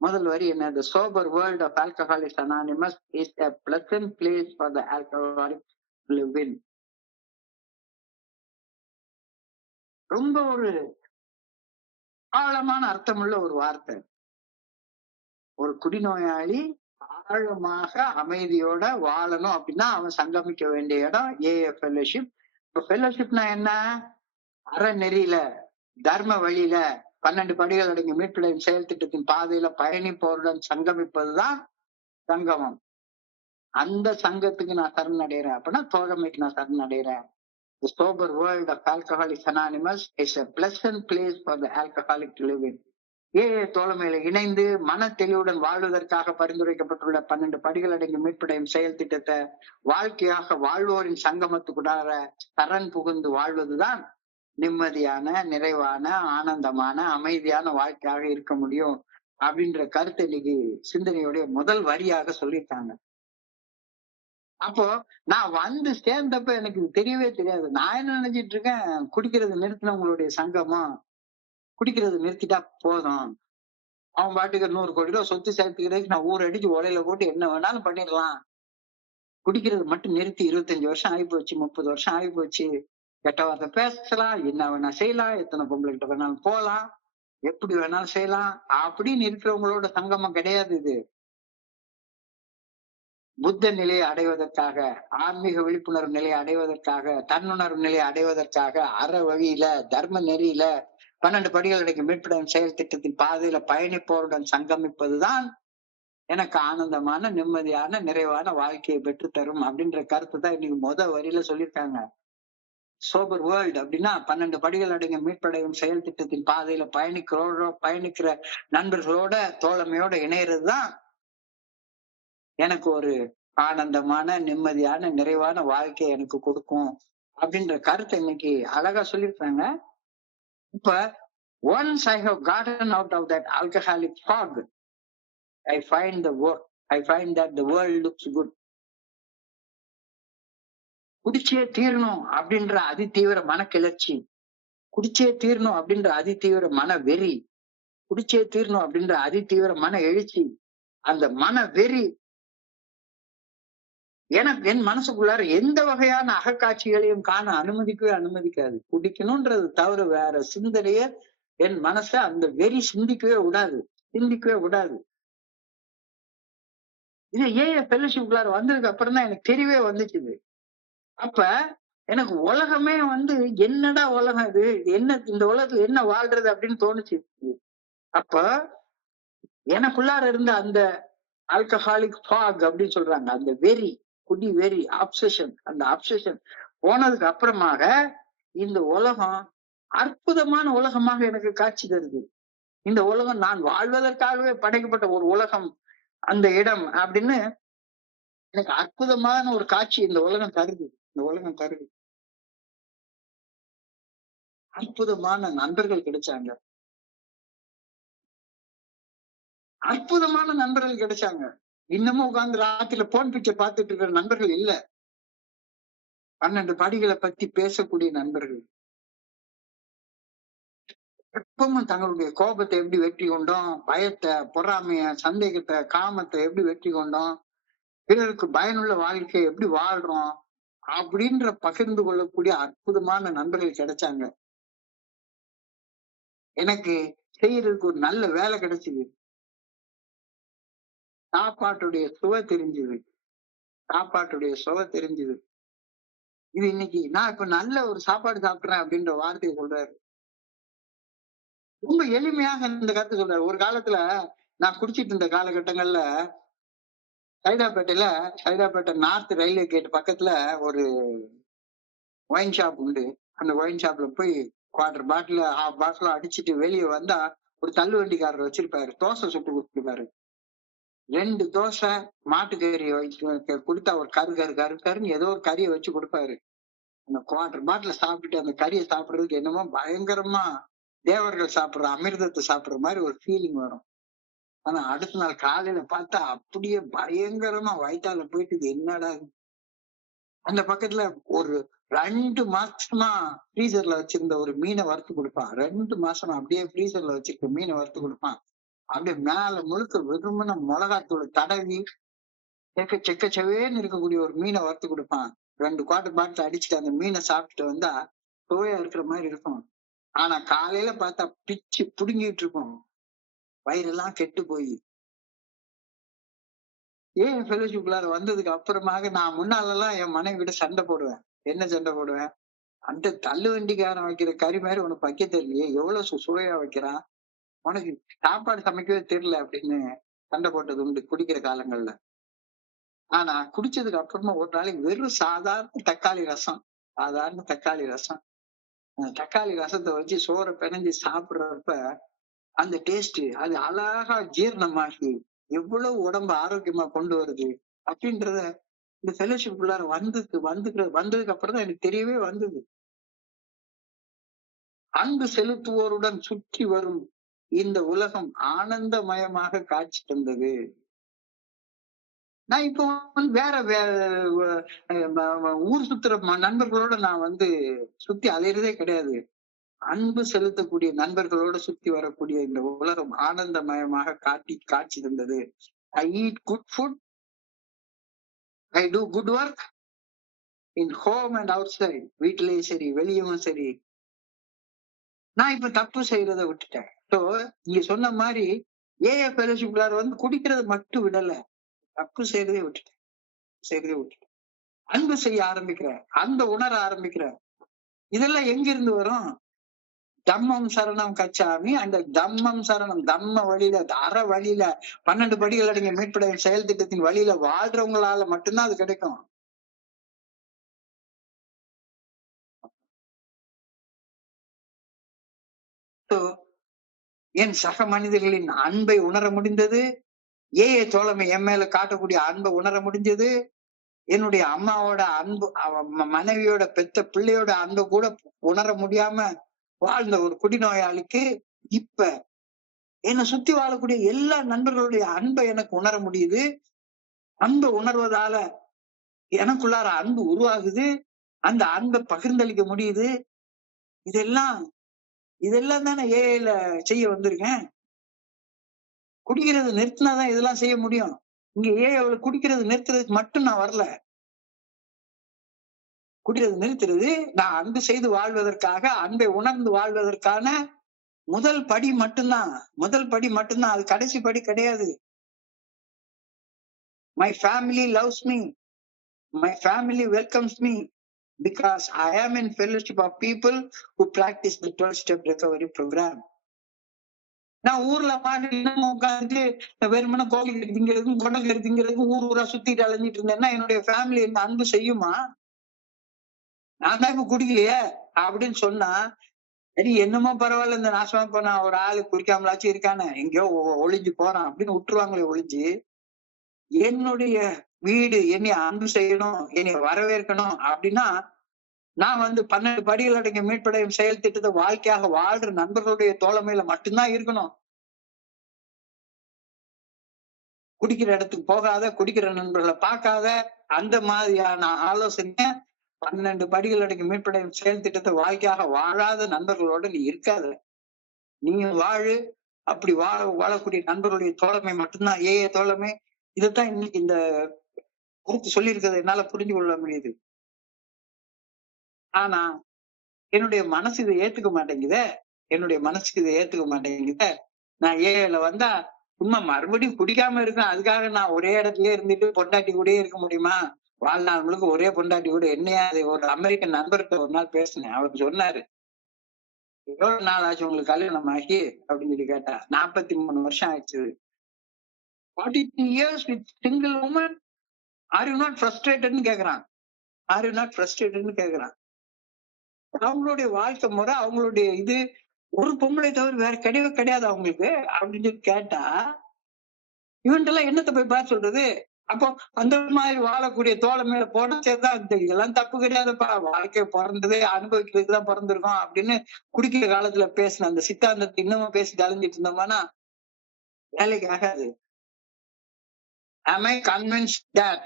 முதல் வரி என்ன? The sober world of Alcoholics Anonymous is a pleasant place for the alcoholic to live in. ரொம்ப ஒரு ஆழமான அர்த்தமுள்ள ஒரு வார்த்தை. ஒரு குடிநோயாளி ஆழமாக அமைதியோட வாழணும் அப்படின்னா அவன் சங்கமிக்க வேண்டிய இடம் ஏஏ ஃபெல்லோஷிப். இப்போ ஃபெல்லோஷிப்னா என்ன? அறநெறியில, தர்ம வழியில 12 படிகள் அடங்கிய மீட்படையும் செயல் திட்டத்தின் பாதையில பயணிப்பவருடன் சங்கமிப்பதுதான் சங்கமம். அந்த சங்கத்துக்கு நான் சரணடைகிறேன் அப்படின்னா தோழமைக்கு நான் சரணடைகிறேன். The sober world of Alcoholics Anonymous is a pleasant place for the alcoholic to live in. தோழமையில இணைந்து மன தெளிவுடன் வாழ்வதற்காக பரிந்துரைக்கப்பட்டுள்ள 12 படிகள் அடங்கிய மீட்படையும் செயல் திட்டத்தை வாழ்க்கையாக வாழ்வோரின் சங்கமத்துக்குடார சரண் புகுந்து வாழ்வதுதான் நிம்மதியான, நிறைவான, ஆனந்தமான, அமைதியான வாழ்க்கையாக இருக்க முடியும் அப்படின்ற கருத்தை இன்னைக்கு சிந்தனையுடைய முதல் வரியாக சொல்லியிருக்காங்க. அப்போ நான் வந்து சேர்ந்தப்ப எனக்கு தெரியவே தெரியாது. நான் என்ன நினைச்சிட்டு இருக்கேன், குடிக்கிறது நிறுத்தினவங்களுடைய சங்கமம், குடிக்கிறது நிறுத்திட்டா போதும், அவன் பாட்டுக்கு 100 கோடி ரூபாய் சொத்து சேர்த்துக்கிறதுக்கு நான் ஊர் அடிச்சு உலையில போட்டு என்ன வேணாலும் பண்ணிடலாம், குடிக்கிறது மட்டும் நிறுத்தி 25 வருஷம் ஆகி போச்சு, 30 வருஷம் ஆகி போச்சு, கெட்ட வார்த்தை பேசலாம், என்ன வேணா செய்யலாம், எத்தனை பொம்பளை கிட்ட வேணாலும் போலாம், எப்படி வேணாலும் செய்யலாம் அப்படின்னு இருக்கிறவங்களோட சங்கமம் கிடையாது இது. புத்த நிலையை அடைவதற்காக, ஆன்மீக விழிப்புணர்வு நிலையை அடைவதற்காக, தன்னுணர்வு நிலையை அடைவதற்காக அற வழியில, தர்ம நெறியில 12 படிகள் அடங்கிய மீட்படையும் செயல் திட்டத்தின் பாதையில பயணிப்போருடன் சங்கமிப்பதுதான் எனக்கு ஆனந்தமான, நிம்மதியான, நிறைவான வாழ்க்கையை பெற்று தரும் அப்படின்ற கருத்து தான் இன்னைக்கு வரியில சொல்லியிருக்காங்க. சோபர் வேர்ல்ட் அப்படின்னா 12 படிகள் அடங்கிய மீட்படையும் செயல் திட்டத்தின் பாதையில பயணிக்கிற நண்பர்களோட தோழமையோட இணையறதுதான் எனக்கு ஒரு ஆனந்தமான, நிம்மதியான, நிறைவான வாழ்க்கையை எனக்கு கொடுக்கும் அப்படின்ற கருத்தை இன்னைக்கு அழகா சொல்லியிருக்காங்க. இப்ப once I have gotten out of that alcoholic fog, I find that the world looks good. குடிச்சே தீரணும் அப்படின்ற அதிதீவிர மனக்கிளர்ச்சி, குடிச்சே தீரணும் அப்படின்ற அதிதீவிர மன வெறி, குடிச்சே தீரணும் அப்படின்ற அதிதீவிர மன எழுச்சி, அந்த மன வெறி எனக்கு என் மனசுக்குள்ளார எந்த வகையான அகக்காட்சிகளையும் காண அனுமதிக்காது. குடிக்கணும்ன்றது தவிர வேற சிந்தனைய என் மனச அந்த வெறி சிந்திக்கவே விடாது. இது ஃபெல்லோஷிப்குள்ளார வந்ததுக்கு அப்புறம் தான் எனக்கு தெரியவே வந்துச்சு. அப்ப எனக்கு உலகமே என்னடா உலகம் இது, என்ன இந்த உலகத்துல என்ன வாழ்றது அப்படின்னு தோணுச்சு. அப்ப எனக்குள்ளார இருந்த அந்த ஆல்கஹாலிக் ஃபாக் அப்படின்னு சொல்றாங்க, அந்த வெறி, குடி வெறி, அந்த அப்சஷன் போனதுக்கு அப்புறமாக இந்த உலகம் அற்புதமான உலகமாக எனக்கு காட்சி தருது. இந்த உலகம் நான் வாழ்வதற்காகவே படைக்கப்பட்ட ஒரு உலகம், அந்த இடம் அப்படின்னு எனக்கு அற்புதமான ஒரு காட்சி இந்த உலகம் தருது. அற்புதமான நண்பர்கள் கிடைச்சாங்க, இன்னமும் உட்கார்ந்து ராத்திரில போன் பிக்சர் பார்த்துட்டு இருக்கிற நண்பர்கள் இல்ல. 12 படிகளை பத்தி பேசக்கூடிய நண்பர்கள். எப்பவும் தங்களுடைய கோபத்தை எப்படி வெற்றி கொண்டோம், பயத்தை, பொறாமைய, சந்தேகத்தை, காமத்தை எப்படி வெற்றி கொண்டோம், பிறருக்கு பயனுள்ள வாழ்க்கையை எப்படி வாழ்றோம் அப்படின்ற பகிர்ந்து கொள்ளக்கூடிய அற்புதமான நண்பர்கள் கிடைச்சாங்க. எனக்கு செய்யறதுக்கு ஒரு நல்ல வேலை கிடைச்சது. சாப்பாட்டுடைய சுவை தெரிஞ்சது. சாப்பாட்டுடைய சுவை தெரிஞ்சது. இது இன்னைக்கு நான் இப்ப நல்ல ஒரு சாப்பாடு சாப்பிடுறேன் அப்படின்ற வார்த்தையை சொல்றாரு. ரொம்ப எளிமையாக இந்த கருத்தை சொல்றாரு. ஒரு காலத்துல நான் குடிச்சிட்டு இருந்த காலகட்டங்கள்ல சைதாப்பேட்டை நார்த் ரயில்வே கேட் பக்கத்துல ஒரு ஒயின் ஷாப் உண்டு. அந்த ஒயின் ஷாப்ல போய் குவார்டர் பாட்டில், ஹாஃப் பாட்டில் அடிச்சிட்டு வெளியே வந்தா ஒரு தள்ளு வண்டிக்காரர் வச்சிருப்பாரு. தோசை சுட்டு கொடுத்துருப்பாரு. 2 தோசை, மாட்டுக்கறி கொடுத்தா ஒரு கருன்னு ஏதோ ஒரு கறியை வச்சு கொடுப்பாரு. அந்த குவார்டர் பாட்டில சாப்பிட்டுட்டு அந்த கறியை சாப்பிடுறதுக்கு என்னமோ பயங்கரமா தேவர்கள் சாப்பிடுற அமிர்தத்தை சாப்பிடுற மாதிரி ஒரு ஃபீலிங் வரும். ஆனா அடுத்த நாள் காலையில பார்த்தா அப்படியே பயங்கரமா வயித்தால போயிட்டு இது என்னடா. அந்த பக்கத்துல ஒரு 2 மாசமா ஃப்ரீசர்ல வச்சிருந்த ஒரு மீனை வறுத்து கொடுப்பான். 2 மாசமா அப்படியே ஃப்ரீசர்ல வச்சிருக்க மீனை வறுத்து கொடுப்பான். அப்படியே மேல முழுக்க வெறுமன மிளகாத்தூள் தடவி செக்கச்சவேன்னு இருக்கக்கூடிய ஒரு மீனை வறுத்து கொடுப்பான். 2 குவார்டர் பாட்டில் அடிச்சுட்டு அந்த மீனை சாப்பிட்டுட்டு வந்தா சுவையா இருக்கிற மாதிரி இருக்கும். ஆனா காலையில பார்த்தா பிச்சு புடுங்கிட்டு இருக்கும். வயிறெல்லாம் கெட்டு போய். ஏன் ஃபெலோஷிப்குள்ளார வந்ததுக்கு அப்புறமாக நான் முன்னாலெல்லாம் என் மனைவி கிட்ட சண்டை போடுவேன். என்ன சண்டை போடுவேன்? அந்த தள்ளு வண்டிக்காரன் வைக்கிற கறி மாதிரி உனக்கு வைக்க தெரியலையே, எவ்வளவு சுவையா வைக்கிறான், உனக்கு சாப்பாடு சமைக்கவே தெரியல அப்படின்னு சண்டை போட்டது உண்டு குடிக்கிற காலங்கள்ல. ஆனா குடிச்சதுக்கு அப்புறமா ஒரு நாளைக்கு வெறும் சாதாரண தக்காளி ரசம், சாதாரண தக்காளி ரசம், தக்காளி ரசத்தை வச்சு சோறை பிணைஞ்சு சாப்பிடுறப்ப அந்த டேஸ்ட் அது அழகா ஜீரணமாகி எவ்வளவு உடம்பு ஆரோக்கியமா கொண்டு வருது அப்படின்றத இந்த ஃபெலோஷிப் உள்ளார வந்ததுக்கு அப்புறம் தான் எனக்கு தெரியவே வந்தது. அன்பு செலுத்துவோருடன் சுற்றி வரும் இந்த உலகம் ஆனந்தமயமாக காட்சி தந்தது. நான் இப்போ வேற ஊர் சுத்துற நண்பர்களோட நான் சுத்தி அலையிறதே கிடையாது. அன்பு செலுத்தக்கூடிய நண்பர்களோட சுத்தி வரக்கூடிய இந்த உலகம் ஆனந்தமயமாக காட்சி தந்தது. I eat good food, I do good work in home and outside. வீட்டிலேயும் சரி வெளியவும் சரி. நான் இப்ப தப்பு செய்யறதை விட்டுட்டேன். ஸோ நீங்க சொன்ன மாதிரி ஏஏ ஃபெலோஷிப்ல குடிக்கிறது மட்டும் விடல, தப்பு செய்யறதே விட்டுட்டேன். அன்பு செய்ய ஆரம்பிக்கிறேன், அன்பை உணர ஆரம்பிக்கிறேன். இதெல்லாம் எங்க இருந்து வரும்? தம்மம் சரணம் கச்சாமி. அந்த தம்மம் சரணம் தம்ம வழியில, அற வழியில 12 படிகள் அடங்கிய மீட்புடைய செயல் திட்டத்தின் வழியில வாழ்றவங்களால மட்டும்தான் அது கிடைக்கும். என் சக மனிதர்களின் அன்பை உணர முடிந்தது. ஏஏ தோழமை என் மேல காட்டக்கூடிய அன்பை உணர முடிஞ்சது. என்னுடைய அம்மாவோட அன்பு, மனைவியோட பெத்த பிள்ளையோட அன்பை கூட உணர முடியாம வாழ்ந்த ஒரு குடிநோயாளிக்கு இப்ப என்னை சுத்தி வாழக்கூடிய எல்லா நண்பர்களுடைய அன்பை எனக்கு உணர முடியுது. அன்பை உணர்வதால எனக்குள்ளார அன்பு உருவாகுது. அந்த அன்பை பகிர்ந்தளிக்க முடியுது. இதெல்லாம் தானே ஏஐல செய்ய வந்திருக்கேன். குடிக்கிறது நிறுத்தினாதான் இதெல்லாம் செய்ய முடியும். இங்க ஏஐல குடிக்கிறது நிறுத்துறதுக்கு மட்டும் நான் வரல. குடிக்கிறது நிறுத்துறது நான் அன்பு செய்து வாழ்வதற்காக, அன்பை உணர்ந்து வாழ்வதற்கான முதல் படி மட்டும்தான். அது கடைசி படி கிடையாது. My family loves me. My family welcomes me because I am in fellowship of people who practice the 12-step recovery program. நான் ஊர்ல உட்காந்து வெறுமன கோழி கறிங்கிறதுக்கும் கொண்டை கறிங்கிறதுக்கும் ஊரா சுத்திட்டு அலைஞ்சிட்டு இருந்தேன்னா என்னுடைய ஃபேமிலி என்ன அன்பு செய்யுமா? நான் தான் இப்ப குடிக்கலையே அப்படின்னு சொன்னா, சரி என்னமோ பரவாயில்ல, இந்த நாசமா போனா ஒரு ஆளு குடிக்காமலாச்சும் இருக்கானே, எங்கேயோ ஒளிஞ்சு போறான் அப்படின்னு விட்டுருவாங்களே ஒளிஞ்சு, என்னுடைய வீடு என்னை அன்பு செய்யணும், என்னை வரவேற்கணும் அப்படின்னா நான் 12 படிகள் அடங்கிய மீட்படையும் செயல் திட்டத்தை வாழ்க்கையாக வாழ்ற நண்பர்களுடைய தோழமையில மட்டும்தான் இருக்கணும். குடிக்கிற இடத்துக்கு போகாத, குடிக்கிற நண்பர்களை பார்க்காத, அந்த மாதிரியான ஆலோசனை 12 படிகள் அடங்கி மீட்படையும் செயல் திட்டத்தை வாழ்க்கையாக வாழாத நண்பர்களோட நீ இருக்காத. நீயும் வாழு. அப்படி வாழக்கூடிய நண்பர்களுடைய தோழமை மட்டும்தான் தோழமை. இதைத்தான் இன்னைக்கு இந்த கருத்து சொல்லி இருக்கிறது என்னால புரிஞ்சு கொள்ள முடியுது. ஆனா என்னுடைய மனசு இதை ஏத்துக்க மாட்டேங்குதே. என்னுடைய மனசுக்கு இதை ஏத்துக்க மாட்டேங்குதே. நான் ஏல வந்தா சும்மா மறுபடியும் குடிக்காம இருக்கேன். அதுக்காக நான் ஒரே இடத்துலயே இருந்துட்டு பொண்டாட்டி கூடயே இருக்க முடியுமா? வாழ்நாள் முழுக்க ஒரே பொண்டாட்டி கூட என்னையா? ஒரு அமெரிக்கன் நண்பர்கிட்ட ஒரு நாள் பேசினேன். அவர் சொன்னாரு, எவ்வளவு நாள் ஆச்சு உங்களுக்கு கல்யாணம் ஆகி அப்படின்னு சொல்லி கேட்டா, 43 வருஷம் ஆயிடுச்சு. 43 years with single woman. Are you not frustrated ன்னு கேக்குறான். Are you not frustrated ன்னு கேக்குறான். அவங்களுடைய வாழ்க்கை முறை, அவங்களுடைய இது ஒரு பொம்பளை தவிர வேற கிடையவே கிடையாது அவங்களுக்கு அப்படின்னு சொல்லி கேட்டா, இவன்ட்டெல்லாம் என்னத்தை போய் பார்த்து சொல்றது? அப்போ அந்த மாதிரி வாழக்கூடிய தோழ மேல போன சேர்தான் இதெல்லாம் தப்பு கிடையாதுப்பா, வாழ்க்கை பிறந்ததே அனுபவிக்கிறதுக்கு தான் பிறந்திருக்கோம் அப்படின்னு குடிக்கிற காலத்துல பேசின அந்த சித்தாந்தத்தை இன்னமும் பேசி கலைஞ்சிட்டு இருந்தோம்னா வேலைக்கு ஆகாது. Am I convinced that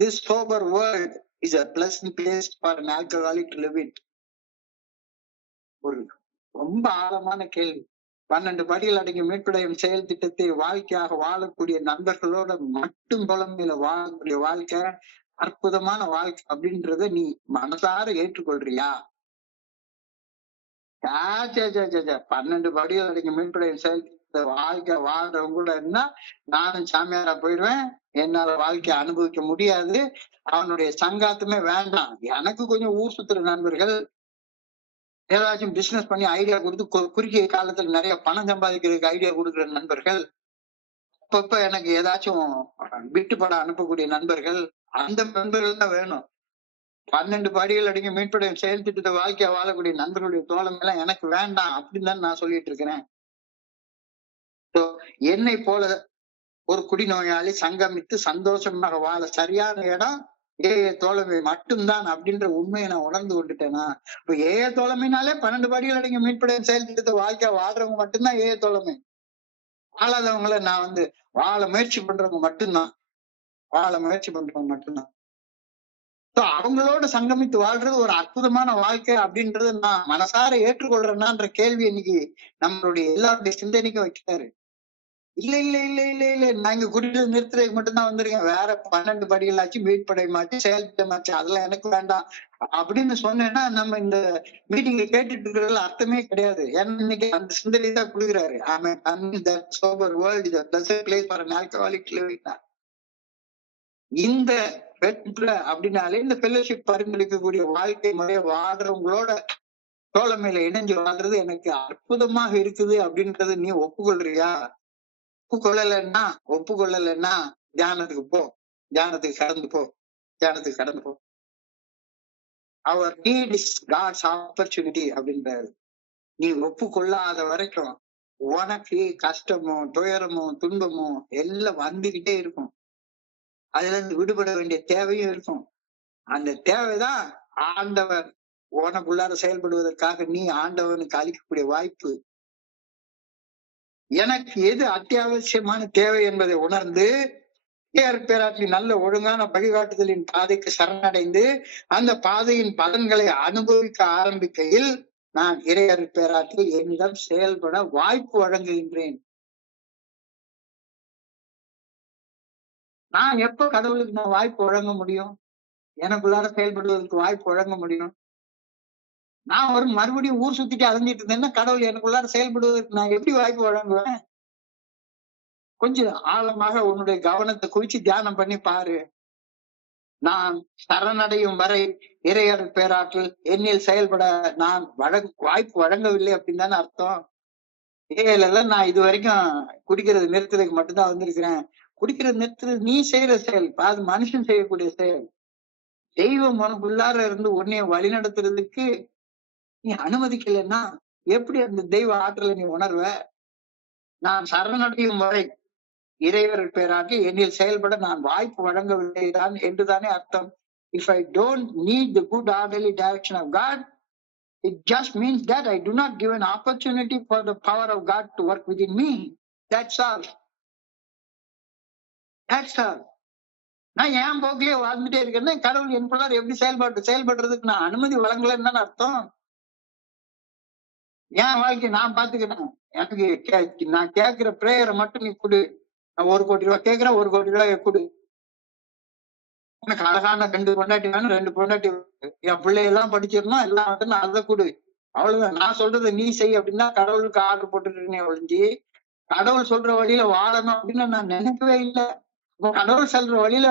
this sober world is a pleasant place for an alcoholic to live in? ஒரு ரொம்ப ஆழமான கேள்வி. 12 படிகள் அடங்கிய மீட்படையும் செயல் திட்டத்தை வாழ்க்கையாக வாழக்கூடிய நண்பர்களோட மட்டும் புலமையில வாழக்கூடிய வாழ்க்கை அற்புதமான வாழ்க்கை அப்படின்றத நீ மனசார ஏற்றுக்கொள்றியா? 12 படிகள் அடங்கிய மீட்படையும் செயல் திட்டத்தை வாழ்க்கை வாழ்றவங்க கூட இருந்தா நானும் சாமியாரா போயிடுவேன். என்னால வாழ்க்கையை அனுபவிக்க முடியாது. அவனுடைய சங்காத்துமே வேண்டாம். எனக்கு கொஞ்சம் ஊர் சுத்துற நண்பர்கள், ஏதாச்சும் பிசினஸ் பண்ணி ஐடியா கொடுத்து குறுகிய காலத்துல நிறைய பணம் சம்பாதிக்கிறதுக்கு ஐடியா கொடுக்குற நண்பர்கள், அப்பப்ப எனக்கு ஏதாச்சும் விட்டு படம் அனுப்பக்கூடிய நண்பர்கள், அந்த நண்பர்கள் தான் வேணும். 12 படிகள் அடங்கி மீட்படையும் செயல் திட்டத்தை வாழ்க்கையா வாழக்கூடிய நண்பர்களுடைய தோழமை எல்லாம் எனக்கு வேண்டாம் அப்படின்னு தான் நான் சொல்லிட்டு இருக்கிறேன். என்னை போல ஒரு குடிநோயாளி சங்கமித்து சந்தோஷமாக வாழ சரியான இடம் தோழமை மட்டும்தான் அப்படின்ற உண்மையை நான் உணர்ந்து கொண்டுட்டேனா? இப்ப தோழமைனாலே 12 படிகள் அடங்கிய மீட்படையும் செயல் திட்டத்தை வாழ்க்கையா வாழ்றவங்க மட்டும்தான் தோழமை. வாழாதவங்களை நான் வாழ முயற்சி பண்றவங்க மட்டும்தான். அவங்களோட சங்கமித்து வாழ்றது ஒரு அற்புதமான வாழ்க்கை அப்படின்றது நான் மனசார ஏற்றுக்கொள்றேன்னான்ற கேள்வி இன்னைக்கு நம்மளுடைய எல்லாருடைய சிந்தனைக்கும் வைக்கிறாரு. இல்ல இல்ல இல்ல இல்ல இல்ல நான் இங்க குடிக்கிறது நிறுத்துறதுக்கு மட்டும்தான் வந்திருக்கேன். வேற 12 படிகளாச்சு மீட்படைமாச்சு செயல்படமாச்சு அதெல்லாம் எனக்கு வேண்டாம் அப்படின்னு சொன்னேன்னா நம்ம இந்த மீட்டிங்க கேட்டுட்டு இருக்கிறதுல அர்த்தமே கிடையாது. ஏன்னா இன்னைக்கு அந்த சிந்தனை தான் கொடுக்குறாரு. இந்த அப்படின்னாலே இந்த ஃபெல்லோஷிப் பரிந்துரைக்கக்கூடிய வாழ்க்கை முறையை வாழ்றவங்களோட தோழமையில இணைஞ்சு வாழ்றது எனக்கு அற்புதமாக இருக்குது அப்படின்றது நீ ஒப்புக்கொள்றியா? ஒப்புக்கொள்ளலைன்னா தியானத்துக்கு போ, தியானத்துக்கு கடந்து போ. அவர் நீட் இஸ் காட்ஸ் ஆப்பர்ச்சுனிட்டி அப்படின்றாரு. நீ ஒப்புக்கொள்ளாத வரைக்கும் உனக்கு கஷ்டமும் துயரமும் துன்பமும் எல்லாம் வந்துகிட்டே இருக்கும். அதுல இருந்து விடுபட வேண்டிய தேவையும் இருக்கும். அந்த தேவைதான் ஆண்டவர் உனக்குள்ளார செயல்படுவதற்காக நீ ஆண்டவனுக்கு அளிக்கக்கூடிய வாய்ப்பு. எனக்கு எது அத்தியாவசியமான தேவை என்பதை உணர்ந்து பேராற்றில் நல்ல ஒழுங்கான வழிகாட்டுதலின் பாதைக்கு சரணடைந்து அந்த பாதையின் பலன்களை அனுபவிக்க ஆரம்பிக்கையில் நான் இறையர் பேராற்றில் என்னிடம் செயல்பட வாய்ப்பு வழங்குகின்றேன். நான் எப்ப கடவுளுக்கு நான் வாய்ப்பு வழங்க முடியும்? எனக்குள்ளார செயல்படுவதற்கு வாய்ப்பு வழங்க முடியும்? நான் ஒரு மறுபடியும் ஊர் சுத்திட்டு அலைஞ்சிட்டு இருந்தேன்னா கடவுள் எனக்குள்ளார செயல்படுவதற்கு நான் எப்படி வாய்ப்பு வழங்குவேன்? கொஞ்சம் ஆழமாக உன்னுடைய கவனத்தை குவிச்சு தியானம் பண்ணி பாரு. நான் சரணடையும் வரை இறையர் பேராற்றல் என்னில் செயல்பட நான் வாய்ப்பு வழங்கவில்லை அப்படின்னு தானே அர்த்தம். நான் இது வரைக்கும் குடிக்கிறது நிறுத்துறதுக்கு மட்டும்தான் வந்திருக்கிறேன். குடிக்கிறது நிறுத்துறது நீ செய்யற செயல், அது மனுஷன் செய்யக்கூடிய செயல். தெய்வம் உனக்குள்ளார இருந்து உன்னைய வழி நடத்துறதுக்கு நீ அனுமதிக்கலைன்னா எப்படி அந்த தெய்வ ஆற்றலை நீ உணர்வ? நான் சரணடையும் வரை இறைவர் பேராக என்னில் செயல்பட நான் வாய்ப்பு வழங்கவில்லைதான் என்றுதானே அர்த்தம். If I don't need the good orderly direction of God, it just means that I do not give an opportunity for the power of God to work within me. That's all. நான் என் போக்கிலேயே வாழ்ந்துட்டே இருக்கேன்னா கடவுள் எனக்குள்ளார எப்படி செயல்படுறதுக்கு நான் அனுமதி வழங்கலன்னு தானே அர்த்தம். என் வாழ்க்கை நான் பாத்துக்கிறேன். எனக்கு நான் கேட்கிற பிரேயரை மட்டும் நீ கொடு. நான் 1 கோடி ரூபாய் கேட்கிறேன், 1 கோடி ரூபாய் கொடு. எனக்கு அழகான 2 பொண்டாட்டி வேணும், 2 பொண்டாட்டி வேணும். என் பிள்ளையெல்லாம் படிச்சிடணும், எல்லாம் வந்து நான் அதை கொடு. அவ்வளவுதான். நான் சொல்றதை நீ செய் அப்படின்னா கடவுளுக்கு ஆர்டர் போட்டுருக்கேனே ஒழிஞ்சு கடவுள் சொல்ற வழியில வாழணும் அப்படின்னு நான் நினைக்கவே இல்லை. கடவுள் சொல்ற வழியில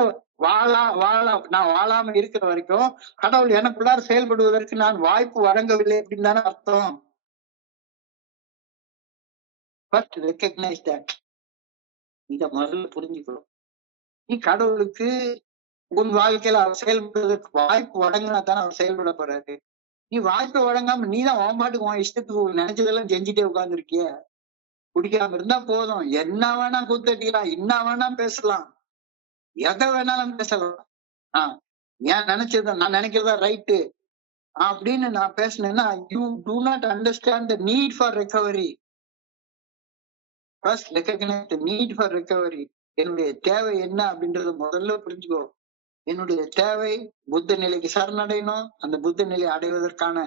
நான் வாழாம இருக்கிற வரைக்கும் கடவுள் எனக்குள்ளார செயல்படுவதற்கு நான் வாய்ப்பு வழங்கவில்லை அப்படின்னு தானே அர்த்தம். First recognise that. இத முதல்ல புரிஞ்சுக்கணும். நீ கடவுளுக்கு உன் வாழ்க்கையில அவர் செயல்படுவதற்கு வாய்ப்பு வழங்கினா தானே அவர் செயல்பட போறாரு. நீ வாய்ப்பு வழங்காம நீதான் உன் பாட்டுக்கு உன் இஷ்டத்துக்கு நினைச்சதெல்லாம் செஞ்சுட்டே உட்கார்ந்துருக்கிய. குடிக்காம இருந்தா போதும், என்ன வேணா கூத்தட்டிக்கலாம், என்ன வேணா பேசலாம், எதை வேணாலும் பேசலாம். ஏன் நான் நினைக்கிறதா ரைட்டு அப்படின்னு நான் பேசினேன்னா you do not understand the need for recovery. First recognise the need for recovery. என்னுடைய தேவை என்ன அப்படின்றத முதல்ல புரிஞ்சுக்கோ. என்னுடைய தேவை புத்த நிலைக்கு சரணடையணும். அந்த புத்த நிலை அடைவதற்கான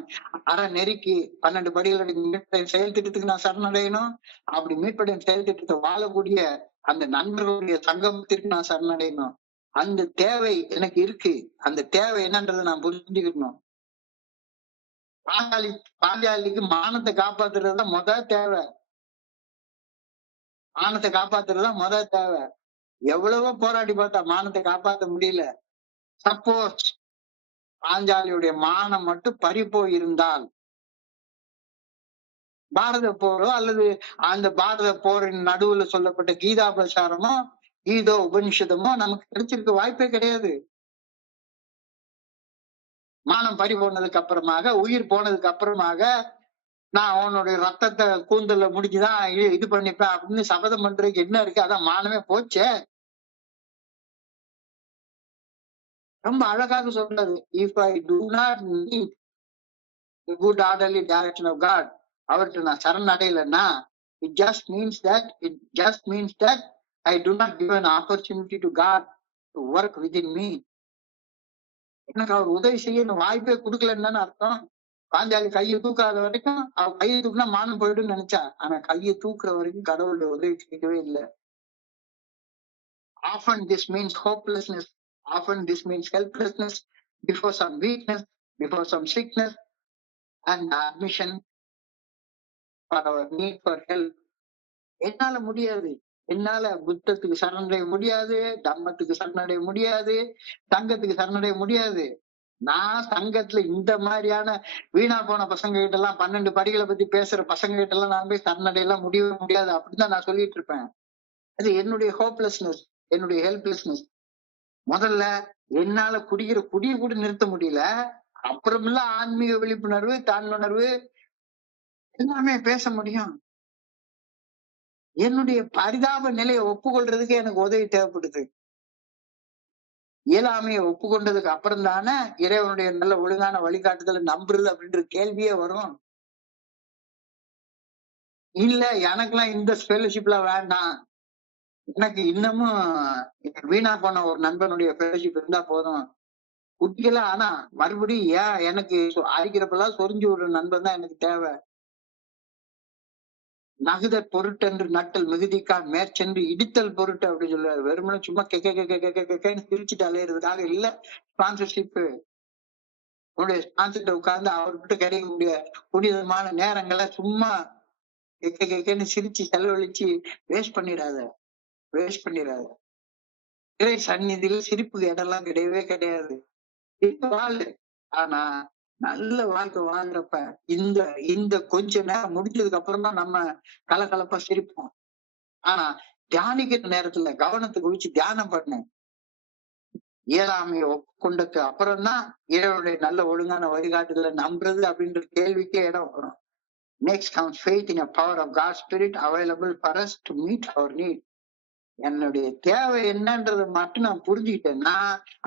நெறிக்கு 12 படிகள் செயல் திட்டத்துக்கு நான் சரணடையணும். அப்படி மீட்படையும் செயல் திட்டத்தை வாழக்கூடிய அந்த நண்பர்களுடைய சங்கமத்திற்கு நான் சரணடையணும். அந்த தேவை எனக்கு இருக்கு. அந்த தேவை என்னன்றதை நான் புரிஞ்சுக்கணும். பாஞ்சாலிக்கு மானத்தை காப்பாத்துறதுதான் முதல் தேவை. மானத்தை காப்பாத்துறதுதான் முதல் தேவை. எவ்வளவோ போராடி பார்த்தா மானத்தை காப்பாற்ற முடியல. சப்போஸ் பாஞ்சாலியுடைய மானம் மட்டும் பறி போயிருந்தால் பாரத போரோ அல்லது அந்த பாரத போரின் நடுவுல சொல்லப்பட்ட கீதா பிரசாரமோ கீதோ உபனிஷதமோ நமக்கு கிடைச்சிருக்க வாய்ப்பே கிடையாது. மானம் பறி போனதுக்கு அப்புறமாக, உயிர் போனதுக்கு அப்புறமாக நான் அவனுடைய ரத்தத்தை கூந்தல முடிச்சுதான் இது பண்ணிப்பேன் அப்படின்னு சபதம் பண்றதுக்கு என்ன இருக்கு? அதான் மானமே போச்சே. ரொம்ப அழகாக சொல்றாரு. If I do not need the good orderly direction of God, அவர்கிட்ட நான் சரணடையலைன்னா it just means that I do not give an opportunity to God to work within me. எனக்கு அவர் உதவி செய்ய வாய்ப்பே கொடுக்கலன்னு தானே அர்த்தம். பாஞ்சாலி கையை தூக்காத வரைக்கும் அவ கையை தூக்குனா மானம் போயிடுன்னு நினைச்சா. ஆனா கையை தூக்குற வரைக்கும் கடவுளுடைய உதவி செய்யவே இல்லை. Often this means hopelessness. Often this means helplessness before some weakness, before some sickness, and admission for our need for help. என்னால முடியாது. என்னால புத்தத்துக்கு சரணடைய முடியாது, தம்மத்துக்கு சரணடைய முடியாது, சங்கத்துக்கு சரணடைய முடியாது. நான் சங்கத்துல இந்த மாதிரியான வீணா போன பசங்க கிட்ட எல்லாம் 12 படிகளை பத்தி பேசுற பசங்க கிட்ட எல்லாம் நான் போய் சரணடையெல்லாம் முடியவே முடியாது அப்படிதான் நான் சொல்லிட்டு இருப்பேன். அது என்னுடைய ஹோப்லெஸ்னஸ், என்னுடைய ஹெல்ப்லெஸ்னஸ். முதல்ல என்னால குடிய கூட நிறுத்த முடியல. அப்புறமெல்லாம் ஆன்மீக விழிப்புணர்வு, தானுணர்வு எல்லாமே பேச முடியும். என்னுடைய பரிதாப நிலையை ஒப்புக்கொள்றதுக்கு எனக்கு உதவி தேவைப்படுது. இயலாமையை ஒப்புக்கொண்டதுக்கு அப்புறம் தானே இறைவனுடைய நல்ல ஒழுங்கான வழிகாட்டுதலை நம்புறது அப்படின்ற கேள்வியே வரும். இல்ல எனக்கெல்லாம் இந்த ஃபெலோஷிப்லாம் வேண்டாம், எனக்கு இன்னமும் வீணா போன ஒரு நண்பனுடைய ஃபெலோஷிப் இருந்தா போதும், குட்டிகளா ஆனா மறுபடியும் ஏன் எனக்கு அடிக்கிறப்பெல்லாம் சொரிஞ்சு விடுற நண்பன் தான் எனக்கு தேவை. நகுதற் பொருட்டென்று நட்டல் மிகுதிக்கான் மேற்சென்று இடித்தல் பொருட்டு அப்படின்னு சொல்லுவாரு. வெறுமனே சும்மா கேன்னு சிரிச்சுட்டு அலையிறதுக்காக இல்ல ஸ்பான்சர்ஷிப். உன்னுடைய ஸ்பான்சர்ட்ட உட்கார்ந்து அவர்கிட்ட கிடைக்கக்கூடிய புனிதமான நேரங்களை சும்மா கேன்னு சிரிச்சு செலவழிச்சு வேஸ்ட் பண்ணிடாத. இறை சந்நிதியில சிரிப்புக்கு இடம்லாம் கிடையவே கிடையாது. சிரிப்பு வாழ். ஆனா நல்ல வாழ்க்கை வாழ்றப்ப இந்த கொஞ்ச நேரம் முடிஞ்சதுக்கு அப்புறம் தான் நம்ம கலகலப்பா சிரிப்போம். ஆனா தியானிக்கிற நேரத்துல கவனத்தை குவிச்சு தியானம் பண்ண இயலாமையை ஒப்புக்கொண்டதுக்கு அப்புறம் தான் இறைவனுடைய நல்ல ஒழுங்கான வழிகாட்டுதலை நம்புறது அப்படின்ற கேள்விக்கே இடம் வரும். Next comes faith in a power of God's Spirit available for us to meet our need. என்னுடைய தேவை என்னன்றதை மட்டும் நான் புரிஞ்சுக்கிட்டேன்னா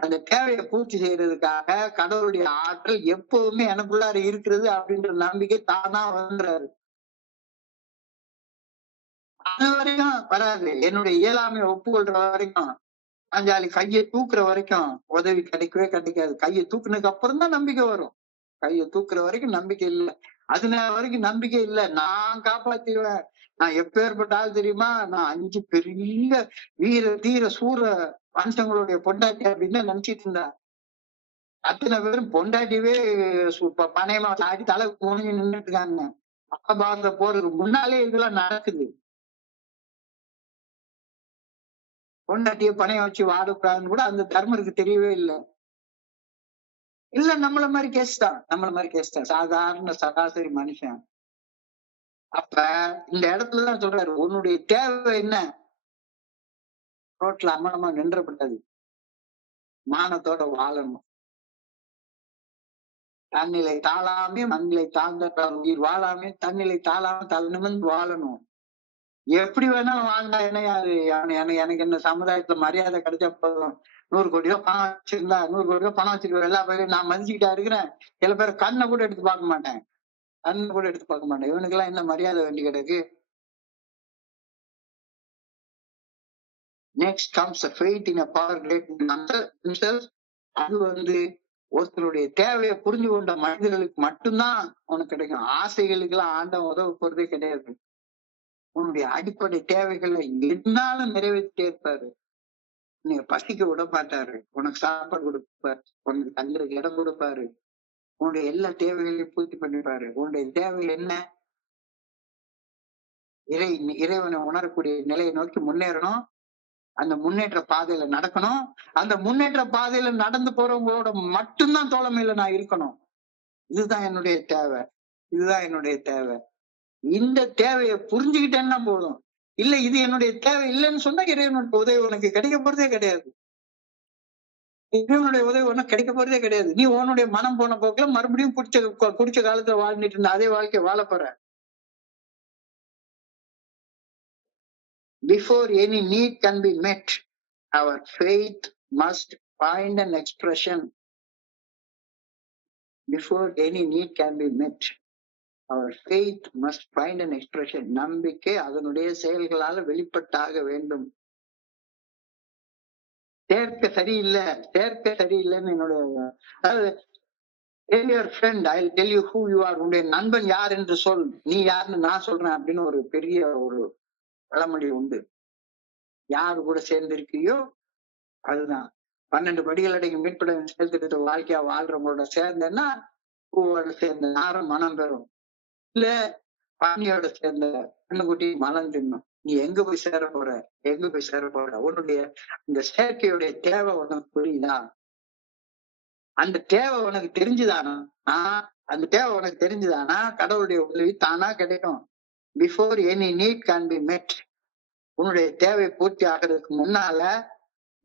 அந்த தேவையை பூர்த்தி செய்யறதுக்காக கடவுளுடைய ஆற்றல் எப்பவுமே எனக்குள்ளார இருக்கிறது அப்படின்ற நம்பிக்கை தானா வந்துறாரு. அது வரைக்கும் வராது. என்னுடைய இயலாமையை ஒப்புக்கொள்ற வரைக்கும் பாஞ்சாலி கையை தூக்குற வரைக்கும் உதவி கிடைக்கவே கிடைக்காது. கையை தூக்குனதுக்கு அப்புறம் தான் நம்பிக்கை வரும். கையை தூக்குற வரைக்கும் நம்பிக்கை இல்ல. அது நேரம் வரைக்கும் நம்பிக்கை இல்ல. நான் காப்பாத்திடுவேன். நான் எப்பேற்பட்ட ஆள் தெரியுமா? நான் 5 பெரிய வீர தீர சூர மனுஷங்களுடைய பொண்டாட்டி அப்படின்னு நினைச்சிட்டு இருந்தா. அத்தனை பேரும் பொண்டாட்டியவே பனையமா சாடி தலை குனிஞ்சு நின்றுட்டு இருக்காங்க. மகாபாரத போருக்கு முன்னாலே இதெல்லாம் நடக்குது. பொண்டாட்டிய பணையம் வச்சு வாடக்கூடாதுன்னு கூட அந்த தர்மருக்கு தெரியவே இல்லை. இல்ல நம்மள மாதிரி கேஸ் தான். நம்மள மாதிரி கேஸ் தான். சாதாரண சராசரி மனுஷன். அப்ப இந்த இடத்துலதான் சொல்றாரு, உன்னுடைய தேவை என்ன? ரோட்ல அம்மனமா நின்றப்பட்டது. மானத்தோட வாழணும். தன்னிலை தாழாமே மண்ணிலை தாழ்ந்த உயிர் வாழாமே தன்னிலை தாழாம தலை நிமிர்ந்து வாழணும். எப்படி வேணாலும் வாழ்ந்தா என்ன யாரு? எனக்கு என்ன சமுதாயத்துல மரியாதை கிடைச்சா போதும். 100 கோடி ரூபாய் பணம் வச்சிருந்தா 100 கோடி ரூபாய் பணம் வச்சிருக்க எல்லா பேரையும் நான் மதிச்சுக்கிட்டா இருக்கிறேன். சில பேர் கண்ணை கூட எடுத்து பார்க்க மாட்டேன். கண்ணை கூட எடுத்து பார்க்க மாட்டேன். இவனுக்கு எல்லாம் என்ன மரியாதை வேண்டி கிடக்கு? Next comes faith in a power great himself. அது ஒருத்தருடைய தேவையை புரிஞ்சு கொண்ட மனிதர்களுக்கு மட்டும்தான் உனக்கு கிடைக்கும். ஆசைகளுக்கு எல்லாம் ஆண்டவன் உதவ போறதே கிடையாது. உன்னுடைய அடிப்படை தேவைகளை என்னாலும் நிறைவேற்றிட்டே இருப்பாரு. நீங்க பசிக்க விட மாட்டாரு. உனக்கு சாப்பாடு கொடுப்பாரு. உனக்கு தங்குறதுக்கு இடம் கொடுப்பாரு. உன்னுடைய எல்லா தேவைகளையும் பூர்த்தி பண்ணிப்பாரு. உன்னுடைய தேவை என்ன? இறைவனை உணரக்கூடிய நிலையை நோக்கி முன்னேறணும். அந்த முன்னேற்ற பாதையில நடக்கணும். அந்த முன்னேற்ற பாதையில நடந்து போறவங்களோட மட்டும்தான் தோழமையில நான் இருக்கணும். இதுதான் என்னுடைய தேவை. இதுதான் என்னுடைய தேவை. இந்த தேவையை புரிஞ்சுக்கிட்டேன்னா போதும். இல்ல இது என்னுடைய தேவை இல்லைன்னு சொன்னா இறைவனுடைய உதவி உனக்கு கிடைக்க போறதே கிடையாது. இறைவனுடைய உதவி உனக்கு கிடைக்க போறதே கிடையாது. நீ உன்னுடைய மனம் போன போக்குல மறுபடியும் குடிச்ச காலத்துல வாழ்ந்துட்டு இருந்த அதே வாழ்க்கை வாழ போற. Before any need can be met, our faith must find an expression. Before any need can be met, our faith must find an expression. நம்பிக்கை அதனுடைய செயல்களால வெளிப்பட்டாக வேண்டும். சேர்க்க சரியில்லைன்னு என்னுடைய tell your friend, I'll tell you who you are. உன்னுடைய நண்பன் யார் என்று சொல், நீ யாருன்னு நான் சொல்றேன் அப்படின்னு ஒரு பெரிய ஒரு பழமொழி உண்டு. யாரு கூட சேர்ந்து இருக்கியோ அதுதான். 12 படிகள் அடங்கி மீட்பட சேர்த்துட்டு வாழ்க்கையா வாழ்றவங்களோட சேர்ந்தேன்னா பூவோட சேர்ந்த நாரம் மனம் பெறும். இல்ல பானியோட சேர்ந்த கண்ணுக்குட்டி மலம் தின்னும். நீ எங்க போய் சேர போற? உன்னுடைய இந்த செயற்கையுடைய தேவை உனக்கு புரியுதா? அந்த தேவை உனக்கு தெரிஞ்சுதானா கடவுளுடைய உதவி தானா கிடைக்கும். Before any need can be met. உன்னுடைய தேவை பூர்த்தி ஆகிறதுக்கு முன்னால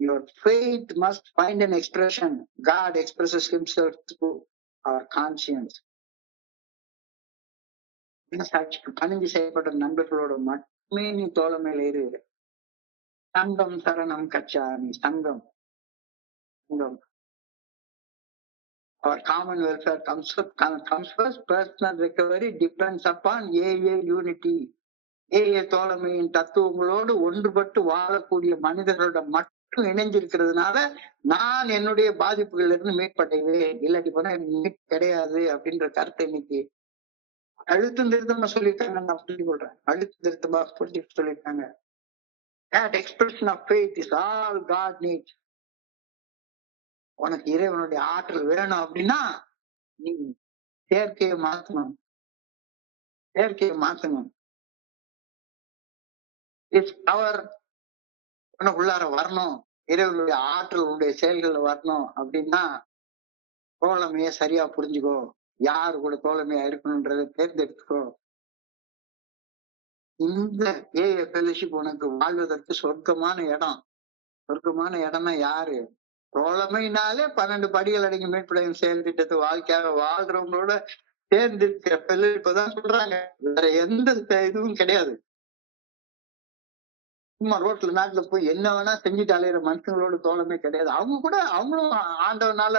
your faith must find an expression. God expresses himself through our conscience. சாட்சிக்கு பணிஞ்சு செய்யப்பட்ட நண்பர்களோட மட்டுமே நீ தோழமையில இரு. சங்கம் சரணம் கச்சாமி. சங்கம். Our common welfare comes first. Personal recovery depends upon AA unity. AA தோழமையின் தத்துவங்களோடு ஒன்றுபட்டு வாழக்கூடிய திருடர்களோட மட்டும் இணைஞ்சிருக்கிறதுனால நான் என்னுடைய பாதிப்புகள்ல இருந்து மீட்படைவேன். இல்லாட்டி போனா மீட் கிடையாது அப்படின்ற கருத்தை இன்னைக்கு அழுத்தம் திருத்தமா சொல்லியிருக்காங்க. நான் புரிஞ்சு கொள்றேன். அழுத்தம் திருத்தமா சொல்லியிருக்காங்க. That expression of faith is all God needs. உனக்கு இறைவனுடைய ஆற்றல் வேணும் அப்படின்னா நீ செயற்கையை மாத்தணும். அவர் உனக்குள்ளார வரணும். இறைவனுடைய ஆற்றல் உன்னுடைய செயல்கள்ல வரணும் அப்படின்னா தோழமைய சரியா புரிஞ்சுக்கோ. யாரு கூட தோழமையா இருக்கணும்ன்றத தேர்ந்தெடுத்துக்கோ. இந்த ஏஏ ஃபெலோஷிப் உனக்கு வாழ்வதற்கு சொர்க்கமான இடம்னா யாரு? தோழமைனாலே 12 படிகள் அடங்கி மீட்படையும் செயல் திட்டத்தை வாழ்க்கையாக வாழ்றவங்களோட தேர்ந்தெடுக்கிற ஃபெலோஷிப் தான் சொல்றாங்க. வேற எந்த இதுவும் கிடையாது. சும்மா ரோட்ல நாட்டுல போய் என்ன வேணா செஞ்சுட்டு அலையிற மனுஷங்களோட தோழமை கிடையாது. அவங்களும் ஆண்டவனால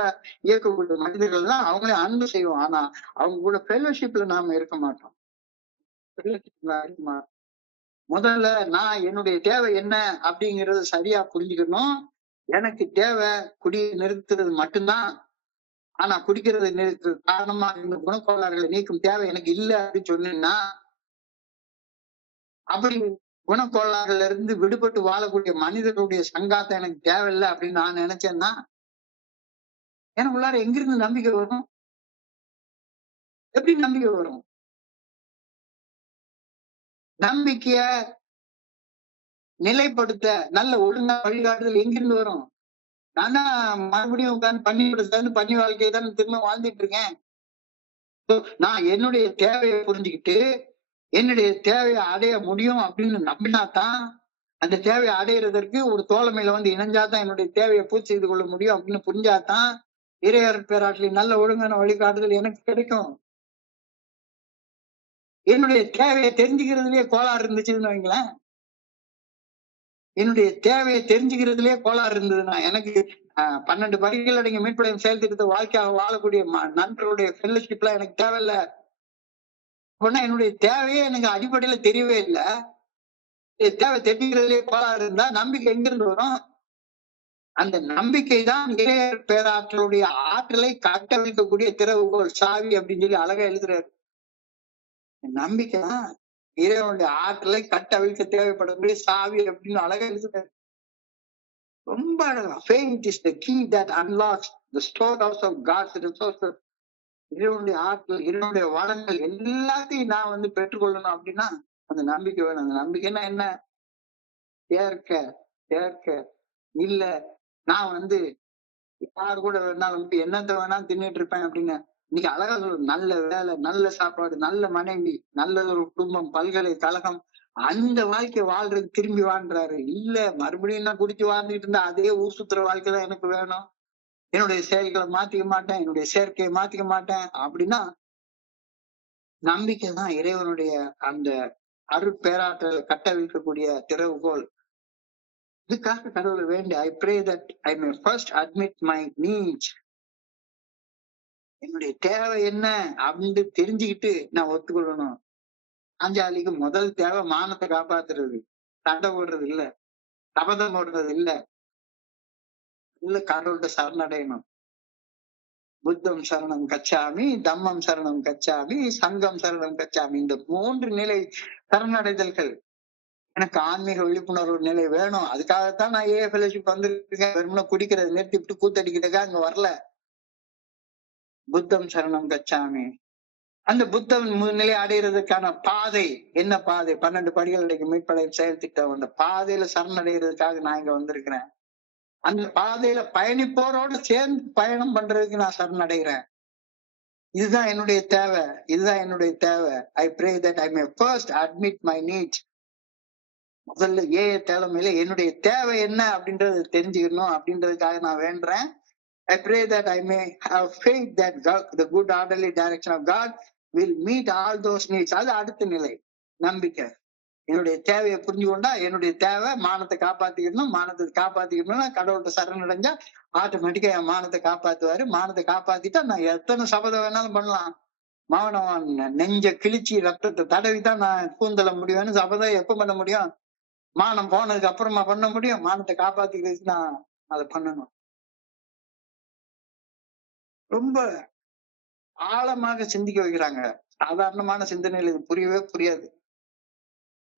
இயக்கக்கூடிய மனிதர்கள் தான். அவங்களே அன்பு செய்வோம். ஆனா அவங்க கூட ஃபெலோஷிப்ல நாம இருக்க மாட்டோம். முதல்ல நான் என்னுடைய தேவை என்ன அப்படிங்கறத சரியா புரிஞ்சுக்கணும். எனக்கு தேவை குடியை நிறுத்துறது மட்டும்தான். ஆனா குடிக்கிறதை நிறுத்த காரணமா இந்த குணக்கோளாறுகளை நீக்கும் தேவை எனக்கு இல்ல அப்படின்னு சொன்னீங்கன்னா, அப்படி குணக்கோளாறுல இருந்து விடுபட்டு வாழக்கூடிய மனிதர்களுடைய சங்காத்தம் எனக்கு தேவையில்லை அப்படின்னு நான் நினைச்சேன்னா, எனக்குள்ளார எங்கிருந்து நம்பிக்கை வரும்? எப்படி நம்பிக்கை வரும்? நம்பிக்கைய நிலைப்படுத்த நல்ல ஒழுங்கா வழிகாட்டுதல் எங்கிருந்து வரும்? நான் தான் மறுபடியும் உட்கார்ந்து பன்னியோட சேர்ந்து பன்னி வாழ்க்கையை தான் திரும்ப வாழ்ந்துட்டு இருக்கேன். நான் என்னுடைய தேவையை புரிஞ்சுக்கிட்டு என்னுடைய தேவையை அடைய முடியும் அப்படின்னு நம்பினாதான், அந்த தேவையை அடையிறதற்கு ஒரு தோழமையில வந்து இணைஞ்சாதான் என்னுடைய தேவையை பூர்த்தி செய்து கொள்ள முடியும் அப்படின்னு புரிஞ்சாதான் இறையர் பேராற்றலின் நல்ல ஒழுங்கான வழிகாட்டுதல் எனக்கு கிடைக்கும். என்னுடைய தேவையை தெரிஞ்சுக்கிறதுலயே கோளாறு இருந்துச்சுன்னு வைங்களேன், என்னுடைய தேவையை தெரிஞ்சுக்கிறதுலயே கோளாறு இருந்ததுன்னா, எனக்கு 12 படிகள் அடங்கிய மீட்படையும் செயல் திட்டத்தை வாழ்க்கையாக வாழக்கூடிய நண்பர்களுடைய ஃபெல்லோஷிப் எல்லாம் எனக்கு தேவையில்ல. அப்படின்னா என்னுடைய தேவையே எனக்கு அடிப்படையில தெரியவே இல்லை. தேவை தெரிஞ்சுக்கிறதுலயே கோளாறு இருந்தா நம்பிக்கை எங்கிருந்து வரும்? அந்த நம்பிக்கை தான் இறையர் பேராற்றலுடைய ஆற்றலை கட்டவிழ்க்கக்கூடிய திறவுகோல் சாவி அப்படின்னு சொல்லி அழகா எழுதுறாரு. நம்பிக்கை தான் இறைவனுடைய ஆற்றலை கட்டவிழ்க்க தேவைப்படக்கூடிய சாவி அப்படின்னு அழகா எழுதுறாரு. ரொம்ப அழகா. Faith is the key that unlocks the storehouse of God's resources. இறைவனுடைய ஆற்றல், இறைவனுடைய வளங்கள் எல்லாத்தையும் நான் வந்து பெற்றுக்கொள்ளணும் அப்படின்னா அந்த நம்பிக்கை வேணும். அந்த நம்பிக்கைன்னா என்ன? ஏற்க இல்ல நான் வந்து யாரு கூட வேணாலும் என்னத்த வேணாலும் தின்னுட்டு இருப்பேன் அப்படின்னு. இன்னைக்கு அழகா சொல்லும், நல்ல வேலை, நல்ல சாப்பாடு, நல்ல மனைவி, நல்ல ஒரு குடும்பம், பல்கலைக்கழகம், அந்த வாழ்க்கை வாழ்றது திரும்பி வாழ்றாரு. இல்ல மறுபடியும் நான் குடிச்சு வாழ்ந்துட்டு இருந்தா அதே ஊர் சுத்துற வாழ்க்கை தான் எனக்கு வேணும். என்னுடைய செயல்களை மாத்திக்க மாட்டேன், என்னுடைய செயற்கையை மாத்திக்க மாட்டேன் அப்படின்னா நம்பிக்கை தான் இறைவனுடைய அந்த அருட்பேராற்றலை கட்டவிழ்க்கக்கூடிய திறவுகோல். இதுக்காக கடவுளை வேண்டி I pray that I may first admit my needs. என்னுடைய தேவை என்ன அப்படின்னு தெரிஞ்சுக்கிட்டு நான் ஒத்துக்கொள்ளணும். பாஞ்சாலிக்கு முதல் தேவை மானத்தை காப்பாத்துறது, சண்டை போடுறது இல்ல, சபதம் போடுறது இல்ல, கடவுள்கிட்ட சரணடையணும். புத்தம் சரணம் கச்சாமி, தம்மம் சரணம் கச்சாமி, சங்கம் சரணம் கச்சாமி. இந்த 3 நிலை சரணடைதல்கள். எனக்கு ஆன்மீக விழிப்புணர்வு நிலை வேணும். அதுக்காகத்தான் நான் ஃபெலோஷிப் வந்திருக்கேன். வெறுமனே குடிக்கிறத நிறுத்திவிட்டு கூத்தடிக்கிறதுக்காக அங்க வரல. புத்தம் சரணம் கச்சாமி. அந்த புத்தம் நிலை அடைகிறதுக்கான பாதை என்ன பாதை? 12 படிகள் அடைக்கு மீட்படையும் செயல் திட்டம். அந்த பாதையில சரணடைகிறதுக்காக நான் இங்க வந்திருக்கிறேன். அந்த பாதையில பயணிப்போரோட சேர்ந்து பயணம் பண்றதுக்கு நான் சரணடைகிறேன். இதுதான் என்னுடைய தேவை, இதுதான் என்னுடைய தேவை. I pray that I may first admit my needs. முதல்ல தலைமையில என்னுடைய தேவை என்ன அப்படின்றத தெரிஞ்சுக்கணும் அப்படின்றதுக்காக நான் வேண்டுறேன். I pray that I may have faith that God, the good orderly direction of God will meet all those needs. அது அடுத்த நிலை நம்பிக்கை. என்னுடைய தேவையை புரிஞ்சு கொண்டா என்னுடைய தேவை மானத்தை காப்பாத்திக்கணும். மானத்தை காப்பாத்திக்கணும்னா கடவுள்கிட்ட சரணடைஞ்சா ஆட்டோமேட்டிக்கா என் மானத்தை காப்பாத்துவாரு. மானத்தை காப்பாத்திட்டா நான் எத்தனை சபதம் வேணாலும் பண்ணலாம். மௌனம் நெஞ்ச கிழிச்சி ரத்தத்தை தடவிதான் நான் கூந்தல முடியும்னு சபதம் எப்ப பண்ண முடியும்? மானம் போனதுக்கு அப்புறமா பண்ண முடியும். மானத்தை காப்பாத்திக்கிறதுக்கு நான் அதை பண்ணணும். ரொம்ப ஆழமாக சிந்திக்க வைக்கிறாங்க. சாதாரணமான சிந்தனைகள் இது புரியவே புரியாது.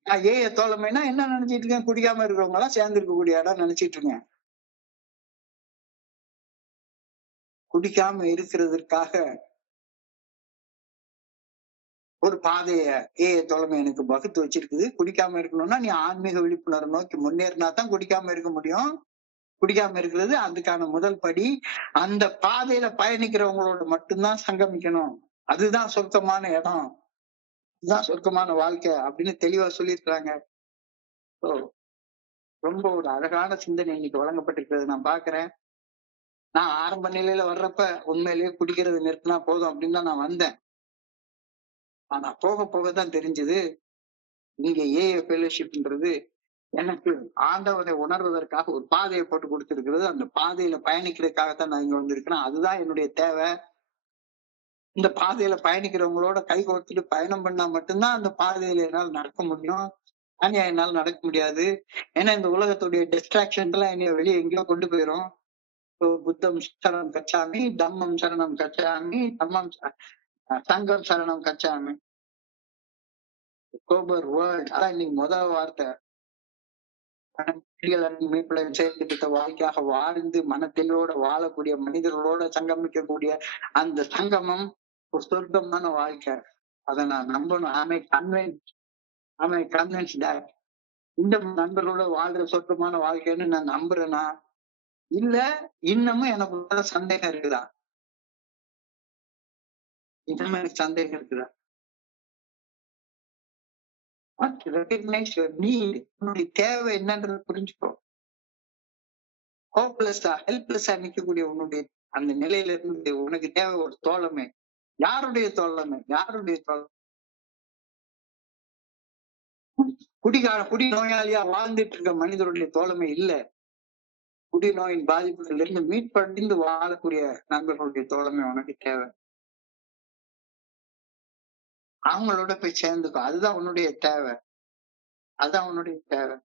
நான் தோழமைனா என்ன நினைச்சிட்டு இருக்கேன்? குடிக்காம இருக்கிறவங்க எல்லாம் சேர்ந்து இருக்கக்கூடிய இடம் நினைச்சிட்டு இருக்கேன். குடிக்காம இருக்கிறதுக்காக ஒரு பாதைய தோழமை எனக்கு வகுத்து வச்சிருக்குது. குடிக்காம இருக்கணும்னா நீ ஆன்மீக விழிப்புணர்வு நோக்கி முன்னேறினா தான் குடிக்காம இருக்க முடியும். குடிக்காம இருக்கிறது அதுக்கான முதல் படி. அந்த பாதையில பயணிக்கிறவங்களோட மட்டும்தான் சங்கமிக்கணும். அதுதான் சொர்க்கமான இடம், இதுதான் சொர்க்கமான வாழ்க்கை அப்படின்னு தெளிவா சொல்லியிருக்கிறாங்க. ரொம்ப ஒரு அழகான சிந்தனை இன்னைக்கு வழங்கப்பட்டிருக்கிறது நான் பாக்குறேன். நான் ஆரம்ப நிலையில வர்றப்ப உண்மையிலேயே குடிக்கிறது நிறுத்தினா போதும் அப்படின்னு தான் நான் வந்தேன். ஆனா போக போகத்தான் தெரிஞ்சது இங்க ஃபெலோஷிப்ன்றது எனக்கு ஆண்டவனை உணர்வதற்காக ஒரு பாதையை போட்டு கொடுத்திருக்கிறது. அந்த பாதையில பயணிக்கிறதுக்காகத்தான் நான் இங்க வந்திருக்கிறேன். அதுதான் என்னுடைய தேவை. இந்த பாதையில பயணிக்கிறவங்களோட கை கோர்த்துட்டு பயணம் பண்ணா மட்டும்தான் அந்த பாதையில என்னால் நடக்க முடியும். என்னால நடக்க முடியாது. ஏன்னா இந்த உலகத்துடைய டிஸ்ட்ராக்ஷன் எல்லாம் என்னைய வெளியே எங்கேயோ கொண்டு போயிரும். புத்தம் சரணம் கச்சாமி, தம்மம் சரணம் கச்சாமி, சங்கம் சரணம் கச்சாமி. சோபர் வேர்ல்ட், அதான் இன்னைக்கு முதல் வார்த்தை. சேர்த்துக்கிட்ட வாழ்க்கையாக வாழ்ந்து மனத்திலோட வாழக்கூடிய மனிதர்களோட சங்கமிக்கக்கூடிய அந்த சங்கமம் ஒரு சொர்க்கமான வாழ்க்கை. அதை நான் நம்பணும். இந்த நண்பர்களோட வாழ்ற சொர்க்கமான வாழ்க்கைன்னு நான் நம்புறேனா, இல்ல இன்னமும் எனக்கு சந்தேகம் இருக்குதா? இன்னமும் எனக்கு சந்தேகம் இருக்குதா? Recognise your need. உன்னுடைய தேவை என்னன்றது புரிஞ்சுக்கோ. ஹோப்லெஸ்ஸா ஹெல்ப்லெஸ்ஸா நிக்கக்கூடிய உன்னுடைய அந்த நிலையில இருந்து உனக்கு தேவை ஒரு தோழமை. யாருடைய தோழமை? யாருடைய தோழமை? குடி நோயாளியா வாழ்ந்துட்டு இருக்க மனிதருடைய தோழமை இல்ல. குடிநோயின் பாதிப்புகள் இருந்து மீட்படைந்து வாழக்கூடிய நண்பர்களுடைய தோழமை உனக்கு தேவை. அவங்களோட போய் சேர்ந்துக்கோ. அதுதான் உன்னுடைய தேவை. அதுதான் உன்னுடைய தேவை.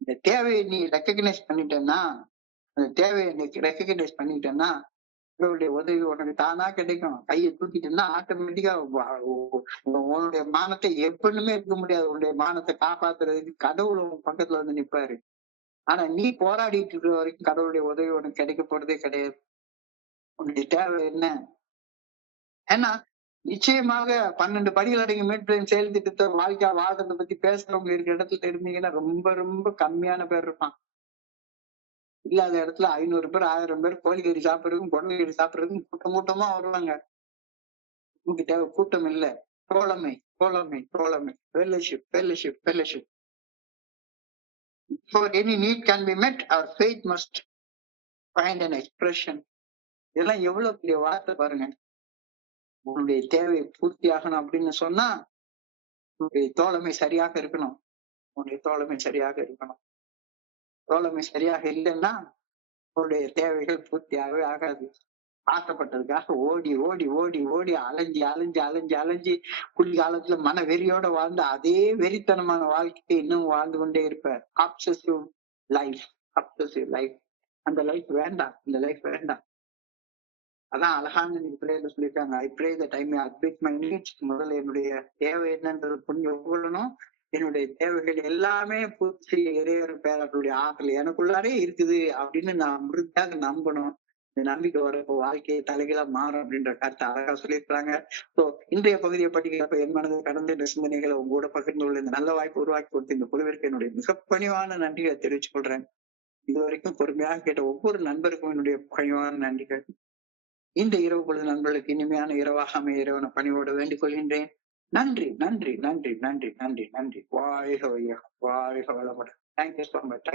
இந்த தேவையை நீ ரெக்கக்னைஸ் பண்ணிட்டேன்னா, அந்த தேவையை நீ ரெக்கக்னைஸ் பண்ணிட்டேன்னா கடவுளுடைய உதவி உனக்கு தானா கிடைக்கும். கையை தூக்கிட்டேன்னா ஆட்டோமேட்டிக்கா உன்னுடைய மானத்தை எப்பொழுதுமே இருக்க முடியாது. உன்னுடைய மானத்தை காப்பாத்துறதுக்கு கடவுள் உன் பக்கத்துல வந்து நிப்பாரு. ஆனா நீ போராடிட்டு இருக்கிற வரைக்கும் கடவுளுடைய உதவி உனக்கு கிடைக்க போறதே கிடையாது. உன்னுடைய தேவை என்ன? ஏன்னா நிச்சயமாக 12 படிகள் அடங்கி மீட்பின் செயல் திட்டத்தை வாழ்க்கையா வாழ்றதை பத்தி பேசுறவங்க இருக்கிற இடத்துல இருந்தீங்கன்னா ரொம்ப ரொம்ப கம்மியான பேர் இருப்பான். இல்லாத இடத்துல 500 பேர் 1000 பேர் கோழிக்கறி சாப்பிடுறதுக்கும் குடல்கறி சாப்பிடுறதுக்கும் கூட்டம் கூட்டமா வருவாங்க. உங்களுக்கு தேவை கூட்டம் இல்ல, தோழமை, தோழமை, தோழமை, fellowship, fellowship, fellowship. For any need can be met, our faith must find an expression. இதெல்லாம் எவ்வளவு பெரிய வார்த்தை பாருங்க. உன்னுடைய தேவை பூர்த்தி ஆகணும் அப்படின்னு சொன்னா உன்னுடைய தோழமை சரியாக இருக்கணும். உன்னுடைய தோழமை சரியாக இருக்கணும். தோழமை சரியாக இல்லைன்னா உன்னுடைய தேவைகள் பூர்த்தியாகவே ஆகாது. ஆசைப்பட்டதுக்காக ஓடி ஓடி ஓடி ஓடி அலைஞ்சி அலைஞ்சி அலைஞ்சி அலைஞ்சி குளிர்காலத்துல மன வெறியோட வாழ்ந்த அதே வெறித்தனமான வாழ்க்கையை இன்னும் வாழ்ந்து கொண்டே இருப்ப. Obsessive life, obsessive life. அந்த லைஃப் வேண்டாம். இந்த லைஃப் வேண்டாம். அதான் அழகான பிரேயர்ல சொல்லியிருக்காங்க. I pray that I May admit my needs. முதல்ல என்னுடைய தேவை என்னன்றது புரிஞ்சு கொள்ளணும். என்னுடைய தேவைகள் எல்லாமே பூர்த்தி இறையர் பேரர்களுடைய ஆற்றல் எனக்குள்ளாரே இருக்குது அப்படின்னு நான் முழுமையாக நம்பணும். இந்த நம்பிக்கை வரப்போ வாழ்க்கையை தலைகீழா மாறும் அப்படின்ற கருத்தை அழகா சொல்லியிருக்கிறாங்க. ஸோ இன்றைய பகுதியை படிக்கிறப்ப என் மனதை கடந்த இந்த சிந்தனைகளை உங்களோட பகிர்ந்து கொள்ள இந்த நல்ல வாய்ப்பு உருவாக்கி கொடுத்து இந்த குழுவிற்கு என்னுடைய மிக பணிவான நன்றிகளை தெரிவித்துக் கொள்றேன். இதுவரைக்கும் பொறுமையாக கேட்ட ஒவ்வொரு நண்பருக்கும் என்னுடைய பணிவான நன்றிகள். இந்த இரவு பொழுது நண்பர்களுக்கு இனிமையான இரவாக அமைய இறைவனை பணிவோடு வேண்டிக் கொள்கின்றேன். நன்றி, நன்றி, நன்றி, நன்றி, நன்றி, நன்றி. வாழ்க வையகம், வாழ்க வளமுடன். Thank you so much.